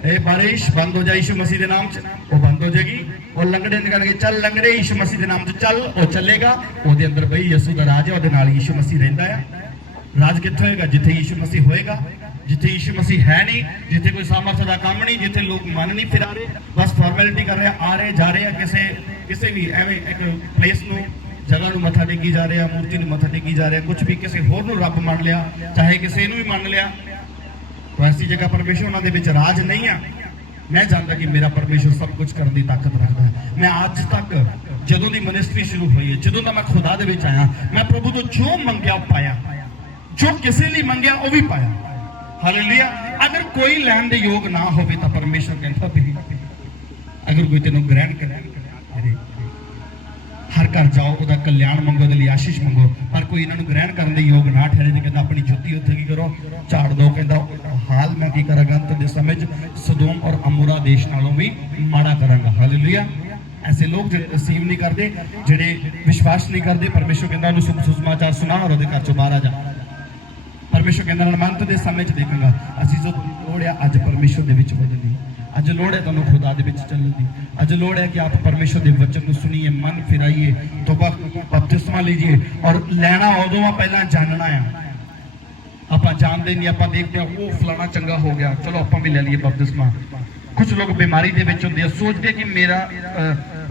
ए बारिश बंद हो जाए यीशु मसीह के नाम से, वो बंद हो जाएगी। और लंगड़े कहेंगे चल लंगड़े, यीशु मसीह के नाम से चल, वो चलेगा। वो अंदर बई यसू का राज है, वो नाल यीशु मसीह रहिंदा है। राज कित्थे होएगा? जिथे यीशु मसीह होएगा। जिथे यीशु मसीह है नहीं, जिथे कोई सामर्थ का काम नहीं, जिथे लोग मन नहीं फिरा रहे, बस फॉर्मेलिटी कर रहे, आ रहे जा रहे, किसी भी एवं एक प्लेस नूं जगह नूं मत्था टेकी जा रहे, मूर्ति नूं मत्था टेकी जा रहे, कुछ भी किसी होर नूं रब मान लिया, चाहे किसी नूं भी मान लिया, तो ऐसी जगह परमेश्वर उन्हां दे विच राज नहीं है। मैं जानता कि मेरा परमेश्वर सब कुछ करने की ताकत रखता है। मैं आज तक जदों दी मिनिस्ट्री शुरू हुई है, जदों दा मैं खुदा दे विच आया, मैं प्रभु तो जो मंगया पाया, जो किसी लिए मंगया वो भी पाया। हालेलुया। अगर कोई लैन दे योग ना होवे तो परमेश्वर कहता भी अगर कोई तेनों ग्रहण करे, हर घर जाओ, उहदा कल्याण मंगो, दे लई आशीष मंगो, पर कोई इन्हां ग्रहण करने दे योग ना ठहरे ते कहता अपनी जुत्ती उत्थे की करो झाड़ दो। कहता हाल मैं की करांगा अंत दे समय सदोम और अमोरा देश नालों भी माड़ा करांगा। हालेलुया। ऐसे लोग जो रिसीव नहीं करते, जिहड़े विश्वास नहीं करते, परमेश्वर कहता उन्हें शुभ सुसमाचार सुना और उहदे घर चों बाहर आ जा। परमेश्वर कहता अंत दे समय देखूंगा। असीं जो लोड़ है अज परमेश्वर दे विच वधण दी, अज लोड़ है तुहानूं खुदा दे विच चलण दी, अज लोड़ है कि आप परमेश्वर दे वचन नूं सुनिए, मन फिराइए, तौबा बपतिस्मा लीजिए। और लैना उदों आ, पहलां जानना है। ਆਪਾਂ ਜਾਣਦੇ ਨਹੀਂ, ਆਪਾਂ ਦੇਖਦੇ ਹਾਂ ਉਹ ਫਲਾਣਾ ਚੰਗਾ ਹੋ ਗਿਆ, ਚਲੋ ਆਪਾਂ ਵੀ ਲੈ ਲਈਏ ਬਪਤਿਸਮਾ। कुछ लोग बीमारी ਦੇ ਵਿੱਚ ਹੁੰਦੇ ਆ, सोचते कि मेरा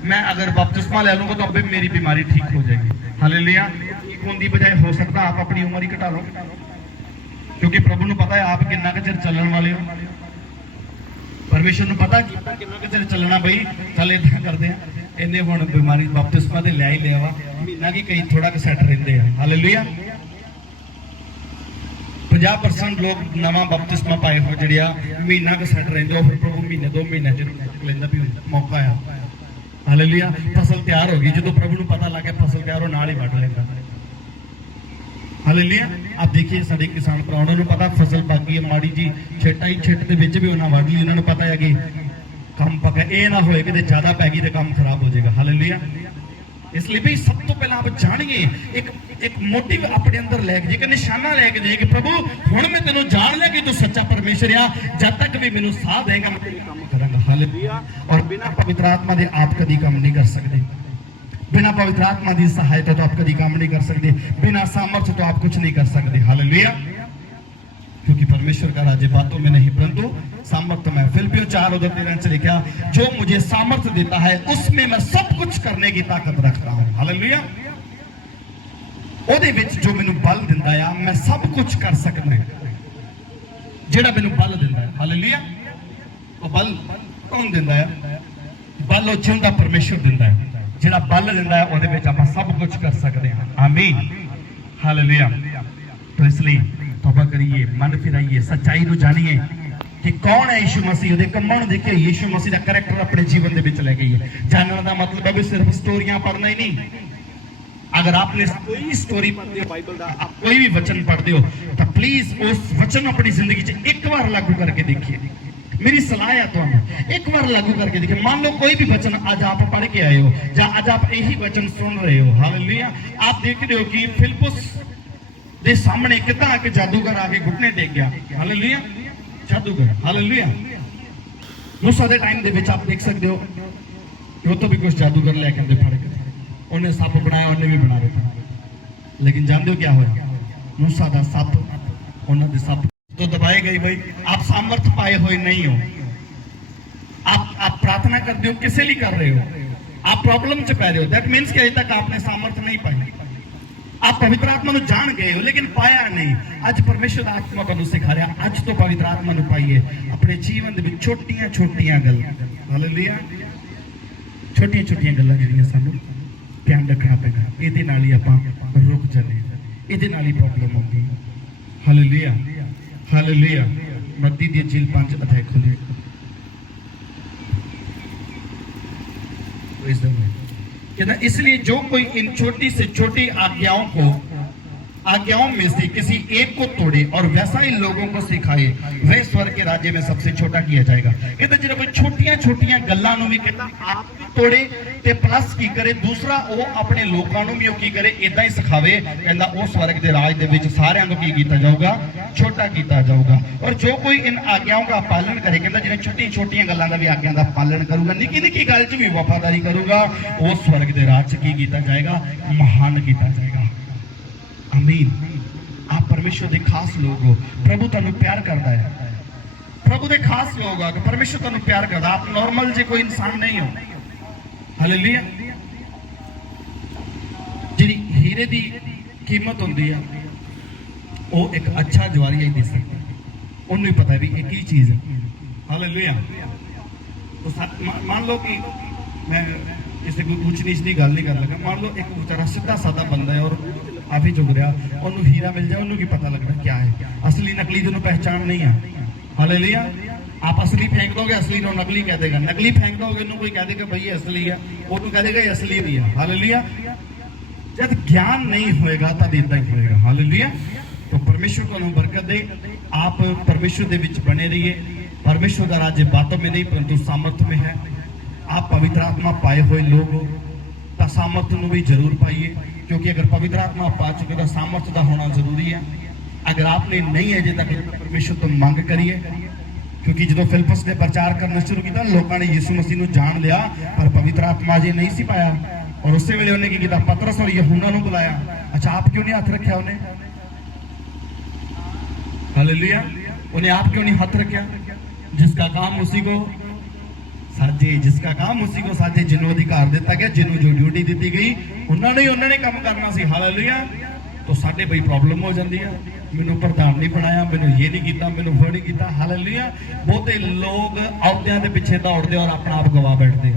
मैं अगर बपतिस्मा ले लूंगा तो अब मेरी बीमारी ठीक हो जाएगी। हालेलुया। ठीक होने की बजाय हो सकता आप अपनी उम्र ही घटा लो, क्योंकि प्रभु ਨੂੰ पता है आप कितना चਿਰ ਚੱਲਣ वाले हो। परमेश्वर ਨੂੰ पता कि कितना चਿਰ ਚੱਲਣਾ ਬਈ। चल इदा करते हैं, ਇਹਨੇ ਹੁਣ बीमारी बपतिस्मा ਤੇ ਲੈ ਹੀ ਲਿਆ ਵਾ, ਮਹੀਨਾ ਕੀ ਕਈ ਥੋੜਾ ਕੁ ਸੈੱਟ ਰਹਿੰਦੇ ਆ। हालेलुया। 50% लोग नवा बपतिस्मा पाए हो जड़िया महीना का सैट रहिंदे हो, फिर प्रभु महीने 2 महीने च लेंदा भी मौका आ। हालेलुया। फसल तैयार हो गई, जो प्रभु ਨੂੰ पता लग गया फसल तैयार हो नाल ही वढ लेंदा। हालेलुया। आप देखिए साडे किसान भरावां ਨੂੰ पता फसल बाकी है माड़ी जी ਛੇਟਾ ਹੀ ਛਿੱਟ ਦੇ ਵਿੱਚ ਵੀ ਉਹਨਾਂ ਵਢ ਲਈ, ਉਹਨਾਂ ਨੂੰ ਪਤਾ ਹੈ ਕਿ ਕੰਮ ਪੱਕਾ, ਇਹ ਨਾ ਹੋਏ ਕਿ ਜ਼ਿਆਦਾ ਪੈ ਗਈ ਤੇ ਕੰਮ ਖਰਾਬ ਹੋ ਜਾਏਗਾ। ਹਾਲੇਲੂਇਆ। इसलिए भाई सब तो पहला आप जानिए, एक मोटिव अपने अंदर लेके जाइए, एक निशाना लेके जाइए कि प्रभु हुण मैं तेनों जान लिया कि तू सच्चा परमेश्वर आ, जब तक भी मैनू साथ देगा मैं तेरे काम करांगा। हालेलुया। और बिना पवित्र आत्मा दे आप कभी काम नहीं कर सकते, बिना पवित्र आत्मा की सहायता तो आप कभी काम नहीं कर सकते, बिना सामर्थ्य तो आप कुछ नहीं कर सकते। हालेलुया। क्योंकि परमेश्वर का राज्य बातों में नहीं परंतु सामर्थ्य में। फिलिपियों 4:13 से लिखा, जो मुझे सामर्थ्य देता है उसमें मैं सब कुछ करने की ताकत रखता हूं। हालेलुया। ओदे विच जो मैनू बल दिंदा है मैं सब कुछ कर सकदा है, जेड़ा मैनू बल दिंदा है। हालेलुया। वो बल कौन दिंदा है? बल वो जिंदा परमेश्वर दिंदा है, जेड़ा बल दिंदा है ओदे विच आपां सब कुछ कर सकदे हां। आमीन। हालेलुया। तो इसलिए तौबा करिए, मन फिराइए, सच्चाई को जानिए कि कौन है यीशु मसीह, ਉਹਦੇ ਕੰਮਾਂ ਨੂੰ ਦੇਖਿए, यीशु मसीह ਦਾ कैरेक्टर अपने जीवन ਦੇ ਵਿੱਚ ਲੈ ਕੇ ਆइए। जानने ਦਾ मतलब है भी सिर्फ स्टोरियां पढ़ना ही नहीं। अगर आपने कोई स्टोरी पढ़ते हो बाइबल का, आप कोई भी वचन पढ़ते हो तो प्लीज उस वचन अपनी जिंदगी च एक बार लागू करके देखिए। मेरी सलाह है तुहानू, एक बार लागू करके देखिए। मान लो कोई भी वचन आज आप पढ़ के आए हो या आज आप यही वचन सुन रहे हो। हालेलुया। आप देख रहे हो कि फिलिप्पुस ਦੇ ਸਾਹਮਣੇ ਕਿਦਾਂ ਆ ਕੇ ਜਾਦੂਗਰ ਆ ਕੇ ਘੁਟਨੇ ਟੇਕ ਗਿਆ। ਹਾਲੇਲੂਇਆ। ਜਾਦੂਗਰ। ਹਾਲੇਲੂਇਆ। मूसा ਦੇ ਟਾਈਮ ਦੇ ਵਿੱਚ आप देख सकते हो कि वो तो भी कुछ जादूगर लेके आंदे फड़ के, उन्हें सप बनाया, उन्हें भी बना देता। लेकिन जानते हो क्या होया? मूसा ਦਾ सप, उन्होंने दे सप तो दबाए गए। भाई आप सामर्थ पाए हुए नहीं हो, आप प्रार्थना करते हो किसे लिए कर रहे हो, आप प्रॉब्लम च पै रहे हो, दैट मीन्स कि अजे तक आपने सामर्थ नहीं पाई। आप पवित्र आत्मा को जान गए हो लेकिन पाया नहीं। आज परमेश्वर आत्मा तुहानू सिखा रहा, आज तो पवित्र आत्मा को पाइए अपने जीवन दे विच छोटियां छोटियां गल्लां। हालेलुया। छोटियां छोटियां गल्लां जिहड़ियां सानू ध्यान रखना पैगा, इहदे नाल ही आपां रुक जाने, इहदे नाल ही प्रॉब्लम होंदी। हालेलुया। हालेलुया। मत्ती दी इंजील 5 अध्याय खोलिए। कहना इसलिए जो कोई इन छोटी से छोटी आज्ञाओं में से किसी एक को तोड़े और वैसा ही लोगों को सिखाए, वह स्वर्ग के राज्य में सबसे छोटा किया जाएगा। कहता जिहड़ा कोई छोटियां छोटियां गल्लां नूं भी कहता आप भी तोड़े ते प्लस की करे, दूसरा वो अपने लोकां नूं भी की करे, इदां ही सिखावे, कहंदा वो स्वर्ग के राज दे विच सारियां नूं की कीता जाऊगा, छोटा कीता जाऊगा। और जो कोई इन आज्ञाओं का पालन करे, कहंदा जिहड़े छोटी छोटियां गल्लां दा भी आज्ञा दा पालन करूगा, निक्की निक्की गल च भी वफादारी करूगा, वो स्वर्ग के राज च की कीता जाएगा, महान कीता जाएगा। आमीन। आप परमेश्वर के खास लोग हो, प्रभु तुहानू प्यार करता है, प्रभु के खास लोग हो, परमेश्वर तुहानू प्यार करता। आप नॉर्मल जे कोई इंसान नहीं हो। हालेलुया। जिहड़ी हीरे दी कीमत होंदी है वो एक अच्छा जवारिया ही दे सकता है, उन्हें पता है भी एक ही चीज है। हालेलुया। तो मान लो कि मैं किसी को ऊंच नीच की गल नहीं कर लगा, मान लो एक बेचारा सीधा सादा बंदा है और आप ही चुग रहा, उन्होंने हीरा मिल जाए, उन्होंने पता लगना क्या है असली नकली, जो पहचान नहीं है। हालेलुया। आप असली फेंक दोगे, असली को नकली कह देगा, नकली फेंक दोगे, कोई कह देगा भाई ये असली है, वो तो कह देगा ये असली भी है। हालेलुया। जब ज्ञान नहीं होएगा तब इदा ही होएगा। हालेलुया। तो परमेश्वर को बरकत दे, आप परमेश्वर के विच बने रहिए। परमेश्वर का राज्य बातों में नहीं परंतु सामर्थ्य में है। आप पवित्र आत्मा पाए हुए लोग हो तो सामर्थ्य को भी जरूर पाइए, क्योंकि अगर पवित्र आत्मा पा चुके तो सामर्थ्य का होना जरूरी है। अगर आपने नहीं है अजे तक परमेश्वर तो मंग करिए, क्योंकि जो फिलिप्पुस ने प्रचार करना शुरू किया लोगों ने यीशु मसीह को जान लिया पर पवित्र आत्मा अजे नहीं सी पाया, और उस वेले उन्हें किया पतरस और यूहन्ना को बुलाया। अच्छा आप क्यों नहीं हाथ रखा उन्हें? हालेलुया। उन्हें आप क्यों नहीं हाथ रखा? जिसका काम उसी को साजे, जिसका काम उसी को साजे, जिन्हों अधिकार दिता गया, जिन्हों जो ड्यूटी दी गई उन्होंने काम करना सी। हालेलुया। तो साडे बड़ी प्रॉब्लम हो जाती है, मैनू प्रधान नहीं बनाया, मैनू ये नहीं किया, मैनू वो नहीं किया। हालेलुया। बहुते लोग अहुदियां दे पिछे दौड़ते और अपना आप गवा बैठते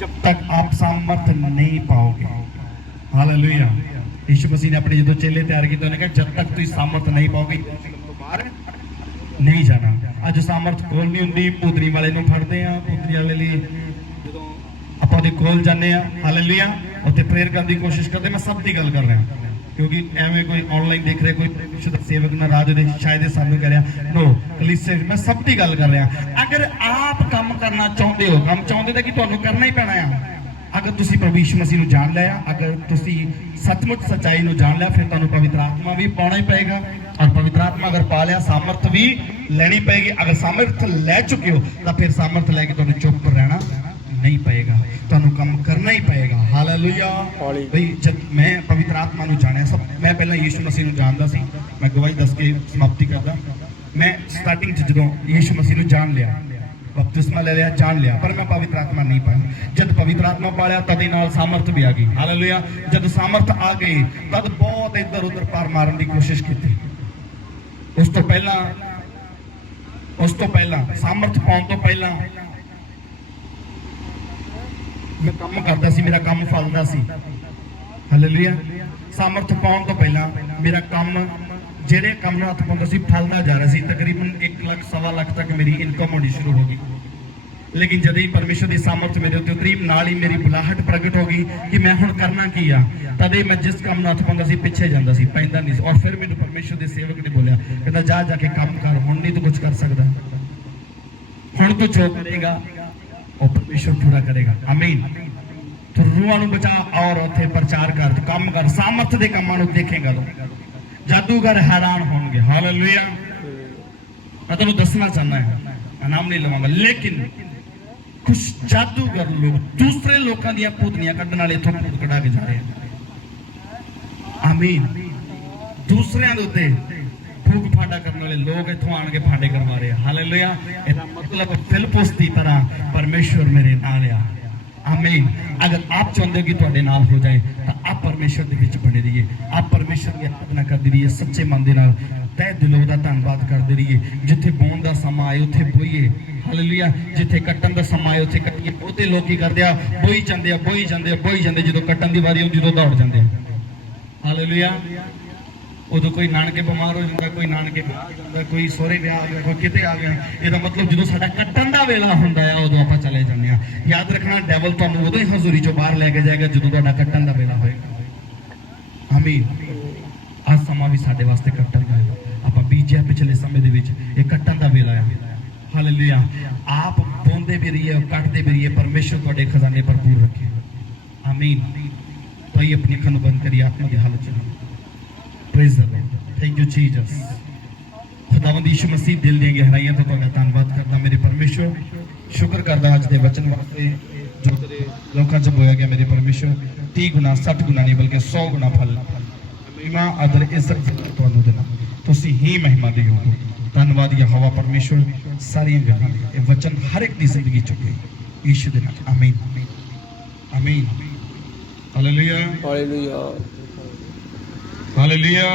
जब तक आप सामर्थ नहीं पाओगे। हालेलुया। यीशु मसीह ने अपने जो चेले तैयार किए उन्होंने कहा जब तक तुम सामर्थ नहीं पाओगे बाहर नहीं जाना। अज सामर्थ कोल नहीं होंगी, भूतनी वाले नूं फड़दे आ, भूतनी वाले लिए जो आप ਉਹਦੇ ਕੋਲ ਜਾਂਦੇ ਆ। ਹਾਲੇਲੂਇਆ। ਉੱਥੇ ਪ੍ਰੇਅਰ ਕਰਨ ਦੀ ਕੋਸ਼ਿਸ਼ ਕਰਦੇ। ਮੈਂ ਸਭ ਦੀ ਗੱਲ ਕਰ ਰਿਹਾ ਕਿਉਂਕਿ ਐਵੇਂ ਕੋਈ ਆਨਲਾਈਨ ਦੇਖ ਰਿਹਾ ਕੋਈ ਸ਼ੁੱਧ ਸੇਵਕ ਨਾਰਾਜ਼ ਹੋਵੇ ਸ਼ਾਇਦ ਇਹ ਸਾਨੂੰ ਕਹਿ ਰਿਹਾ ਨੋ ਕਲੀਸੇ। ਮੈਂ ਸਭ ਦੀ ਗੱਲ ਕਰ ਰਿਹਾ। ਅਗਰ ਆਪ ਕੰਮ ਕਰਨਾ ਚਾਹੁੰਦੇ ਹੋ, ਕੰਮ ਚਾਹੁੰਦੇ ਤਾਂ ਕਿ ਤੁਹਾਨੂੰ ਕਰਨਾ ਹੀ ਪੈਣਾ ਆ। अगर तुसी प्रभु यीशु मसीह नूं जान लिया, अगर तुसी सचमुच सच्चाई नूं जान लिया, फिर तुहानूं पवित्र आत्मा भी पाना ही पएगा। और पवित्र आत्मा अगर पा लिया सामर्थ भी लेनी पएगी। अगर सामर्थ ले चुके हो तो फिर सामर्थ लैके तुहानूं चुप रहना नहीं पएगा, तुहानूं काम करना ही पएगा। हालेलुया। भाई जब मैं पवित्र आत्मा नूं जाणिया, सब मैं पहला यीशु मसीह नूं जानदा सी। मैं गवाही दस के समाप्ति करदा। मैं स्टार्टिंग च जदों यीशु मसीह नूं जान लिया, बपतिस्मा ले लिया, जान लिया, पर मैं पवित्र आत्मा नहीं पाया। जब पवित्र आत्मा पा लिया तद नाल सामर्थ भी आ गई। हालेलुया। जब सामर्थ आ गई तद बहुत इधर उधर पार मारन की कोशिश की। उस तो पहला सामर्थ पाउण तो पहला मैं काम करता सी, मेरा काम फलदा सी। हालेलुया। सामर्थ पाउण तो पहला मेरा काम ਜਿਹੜੇ ਕੰਮ ਨੂੰ ਹੱਥ ਪਾਉਂਦਾ ਸੀ ਫਲਦਾ ਜਾ ਰਿਹਾ ਸੀ। ਤਕਰੀਬਨ 1 ਲੱਖ ਸਵਾ ਲੱਖ ਤੱਕ ਮੇਰੀ ਇਨਕਮ ਹੋਣੀ ਸ਼ੁਰੂ ਹੋ ਗਈ। ਲੇਕਿਨ ਜਦੋਂ ਹੀ ਪਰਮੇਸ਼ਰ ਦੀ ਸਾਮਰਥ ਮੇਰੇ ਉੱਤੇ ਉਤਰੀ, ਨਾਲ ਹੀ ਮੇਰੀ ਬੁਲਾਹਟ ਪ੍ਰਗਟ ਹੋ ਗਈ ਕਿ ਮੈਂ ਹੁਣ ਕਰਨਾ ਕੀ ਆ। ਤਦੇ ਮੈਂ ਜਿਸ ਕੰਮ ਨੂੰ ਹੱਥ ਪਾਉਂਦਾ ਸੀ ਪਿੱਛੇ ਜਾਂਦਾ ਸੀ, ਪੈਂਦਾ ਨਹੀਂ ਸੀ। ਔਰ ਫਿਰ ਮੈਨੂੰ ਪਰਮੇਸ਼ਰ ਦੇ ਸੇਵਕ ਨੇ ਬੋਲਿਆ, ਕਹਿੰਦਾ ਜਾ ਕੇ ਕੰਮ ਕਰ, ਹੁਣ ਨਹੀਂ ਤੂੰ ਕੁਝ ਕਰ ਸਕਦਾ, ਹੁਣ ਤੂੰ ਜੋ ਕਰੇਗਾ ਉਹ ਪਰਮੇਸ਼ਰ ਪੂਰਾ ਕਰੇਗਾ। ਆਮੀਨ। ਤੂੰ ਰੂਹਾਂ ਨੂੰ ਬਚਾ ਔਰ ਉੱਥੇ ਪ੍ਰਚਾਰ ਕਰ, ਤੂੰ ਕੰਮ ਕਰ, ਸਾਮਰਥ ਦੇ ਕੰਮਾਂ ਨੂੰ ਦੇਖੇਗਾ ਤੂੰ। जादूगर हैरान होंगे। हालेलुया। मैं तुहानूं दसना चाहना है, नाम नहीं लवांगा, लेकिन कुछ जादूगर लोग दूसरे लोगों दी भूतनियां कड्ढण वाले इथों भूत कढा के जा रहे हैं। आमीन। दूसरिਆਂ ਦੇ ਉੱਤੇ फूक फाड़ा करने वाले लोग इथों आण के फाड़े करवा रहे हैं। हालेलुया। इसदा मतलब फिलिप्पुस की तरह परमेश्वर मेरे नाल आ। आमीन। अगर आप चाहते हो कि तुहाडे नाल हो जाए तो आप परमेश्वर दे विच बने रहिए, आप परमेश्वर की आराधना करते रहिए, सच्चे मन दे नाल तह दिलों दा धन्नवाद करते रहिए। जिथे बोण दा समा आए उत्थे बोईए। हालेलुया। जिथे कट्टण दा समा आए उत्थे कट्टिए। बहुते लोग की करदे आ बोई जांदे जदों कट्टण दी वारी आउंदी उदों दौड़ जांदे। हालेलुया। उदों कोई नानके बीमार हो जाता, कोई नानके कोई सोहरे विआह आ गया, कोई किते आ गया। इसदा मतलब जो साडा कट्टण दा वेला हुंदा है उदों आपां चले जांदे आ। याद रखना डेवल तुहानूं उदों ही हजूरी चों बाहर लैके जाएगा जदों तुहाडा कट्टण दा वेला होएगा। आमीन। आज समा भी साडे वास्ते कट्टण दा है। आपां बीजिया पिछले समय दे विच इह कट्टण दा वेला है। हालेलुया। आप बोंदे भी रहिए, कटदे भी रहिए, परमेश्वर तुहाडे खजाने भरपूर रखे। आमीन। तो ये अपनी अखां नूं बंद करिए, आत्मा दी हालत च praise the Lord. Thank you Jesus. खुदावंद यीशु मसीह दिल दी गहराइयां तो तुहाडा धन्नवाद करदा मेरे परमेश्वर। शुक्र करदा अज दे वचन वास्ते जो तेरे लोकां च बोया गया मेरे परमेश्वर। 30 गुना 60 गुना नहीं बल्कि 100 गुना फल महिमा आदर इज्जत तुहानूं देना। तुसीं ही महिमा दिओगे। धन्नवाद यहोवा परमेश्वर। सारियां गल्लां ये वचन हर एक दी जिंदगी चुके यीशु दे नाम। आमीन। आमीन। हालेलुया। हालेलुया। हालेलुया।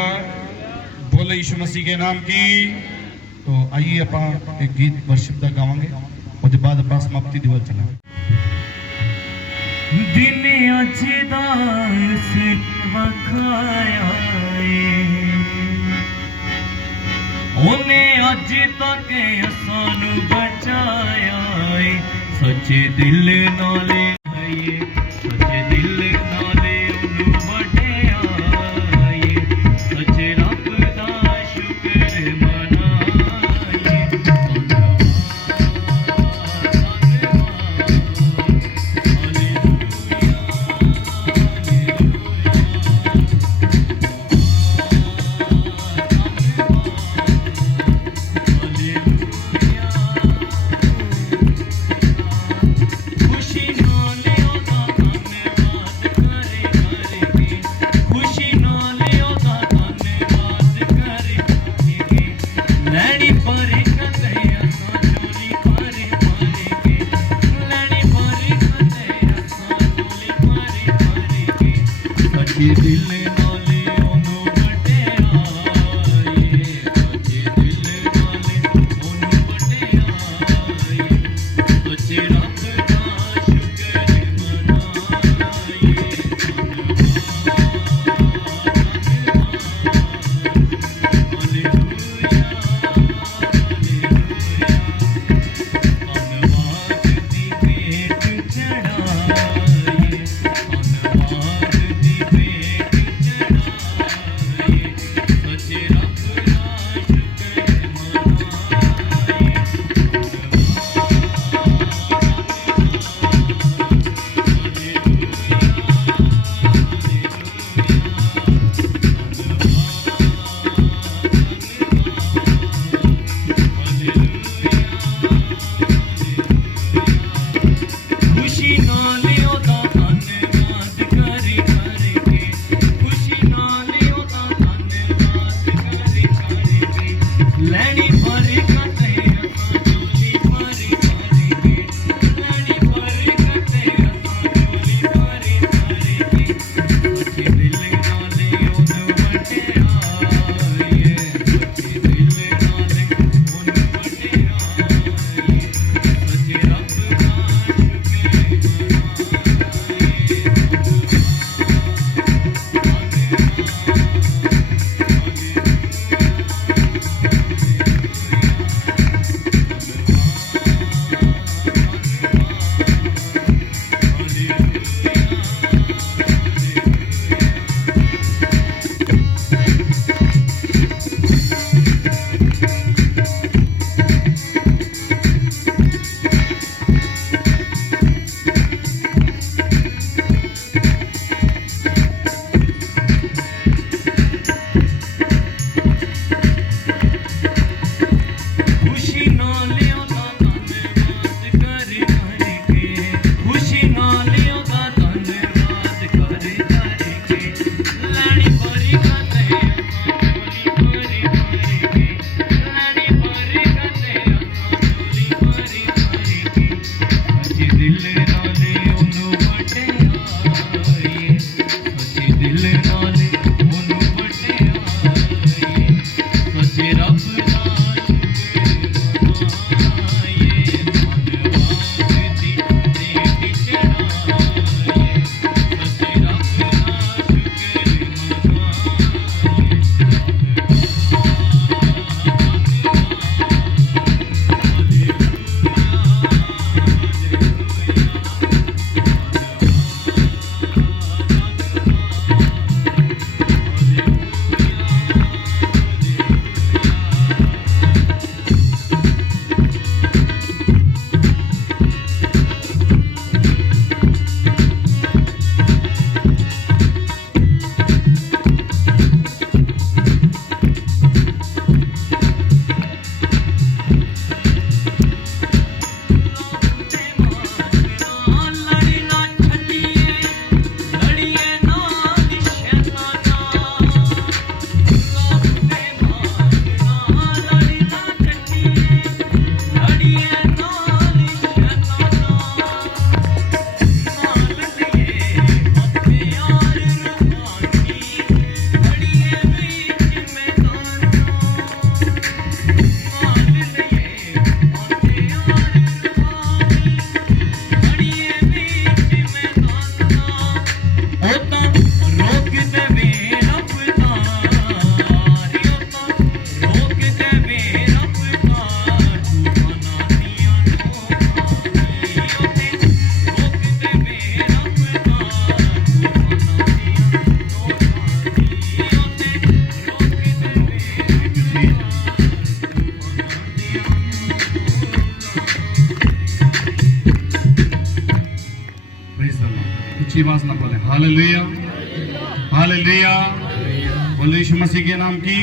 बोले यीशु मसीह के नाम की। तो आइए आप एक गीत वर्शिप दा गावांगे, उसके बाद आप समाप्ति दी वल चलांगे। दिन अज दा सितवा खाया ओने अज तक सानू बचाया। सच्चे दिल नाले सच्चे दिल नाले उन्नू वढिया। सच्चे रब दा शुक्र मनाए। खुशी नाल ऊंची आवाज ना बोले हालेलुया हालेलुया बोले यीशु मसीह के नाम की।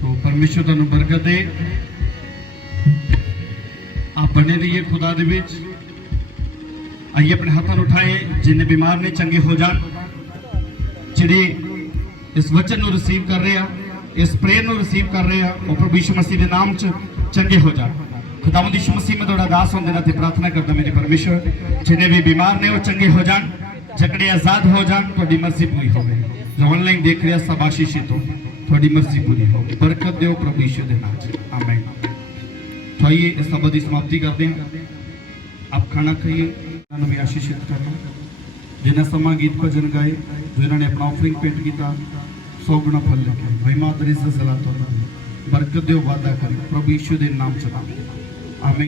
तो परमेश्वर तुहानू बरकत दे। आप बने रहिए खुदा दे विच। आइए अपने हाथों उठाए जिन्हें बीमार ने चंगे हो जान, जिन्हें इस वचन को रिसीव कर रहे हैं ਇਸ ਪ੍ਰੇਅਰ ਨੂੰ ਰਿਸੀਵ ਕਰ ਰਹੇ ਆ ਉਹ ਪ੍ਰਭੂ ਯਿਸੂ ਮਸੀਹ ਦੇ ਨਾਮ 'ਚ ਚੰਗੇ ਹੋ ਜਾਣ। ਖੁਦਾਵੰਦ ਯਿਸੂ ਮਸੀਹ ਮੈਂ ਤੁਹਾਡਾ ਅਰਦਾਸ ਹੁੰਦੇ ਨਾਲ ਤੇ ਪ੍ਰਾਰਥਨਾ ਕਰਦਾ ਮੇਰੇ ਪਰਮੇਸ਼ਵਰ, ਜਿਨੇ ਵੀ ਬਿਮਾਰ ਨੇ ਉਹ ਚੰਗੇ ਹੋ ਜਾਣ, ਜਕੜੇ ਆਜ਼ਾਦ ਹੋ ਜਾਣ, ਤੁਹਾਡੀ ਮਰਜ਼ੀ ਪੂਰੀ ਹੋਵੇ। ਜੋ ਆਨਲਾਈਨ ਦੇਖ ਰਿਹਾ ਸਭ ਆਸ਼ੀਸ਼ਿਤ ਹੋ, ਤੁਹਾਡੀ ਮਰਜ਼ੀ ਪੂਰੀ ਹੋਵੇ। ਬਰਕਤ ਦਿਓ ਪ੍ਰਭੂ ਯਿਸੂ ਦੇ ਨਾਮ 'ਚ, ਆਮੀਨ। तो आइए इस शब्द की समाप्ति करते हैं। आप खाना खाइए, इन्होंने भी आशीषित करना जिन्हें समा गीत भजन गाए, जो इन्होंने अपना ऑफरिंग पेंट किया, 100 गुना फल लिखे। महिमा दरिज सलाह बरकत दो वादा करें प्रभु यीशु के नाम चला, आमीन।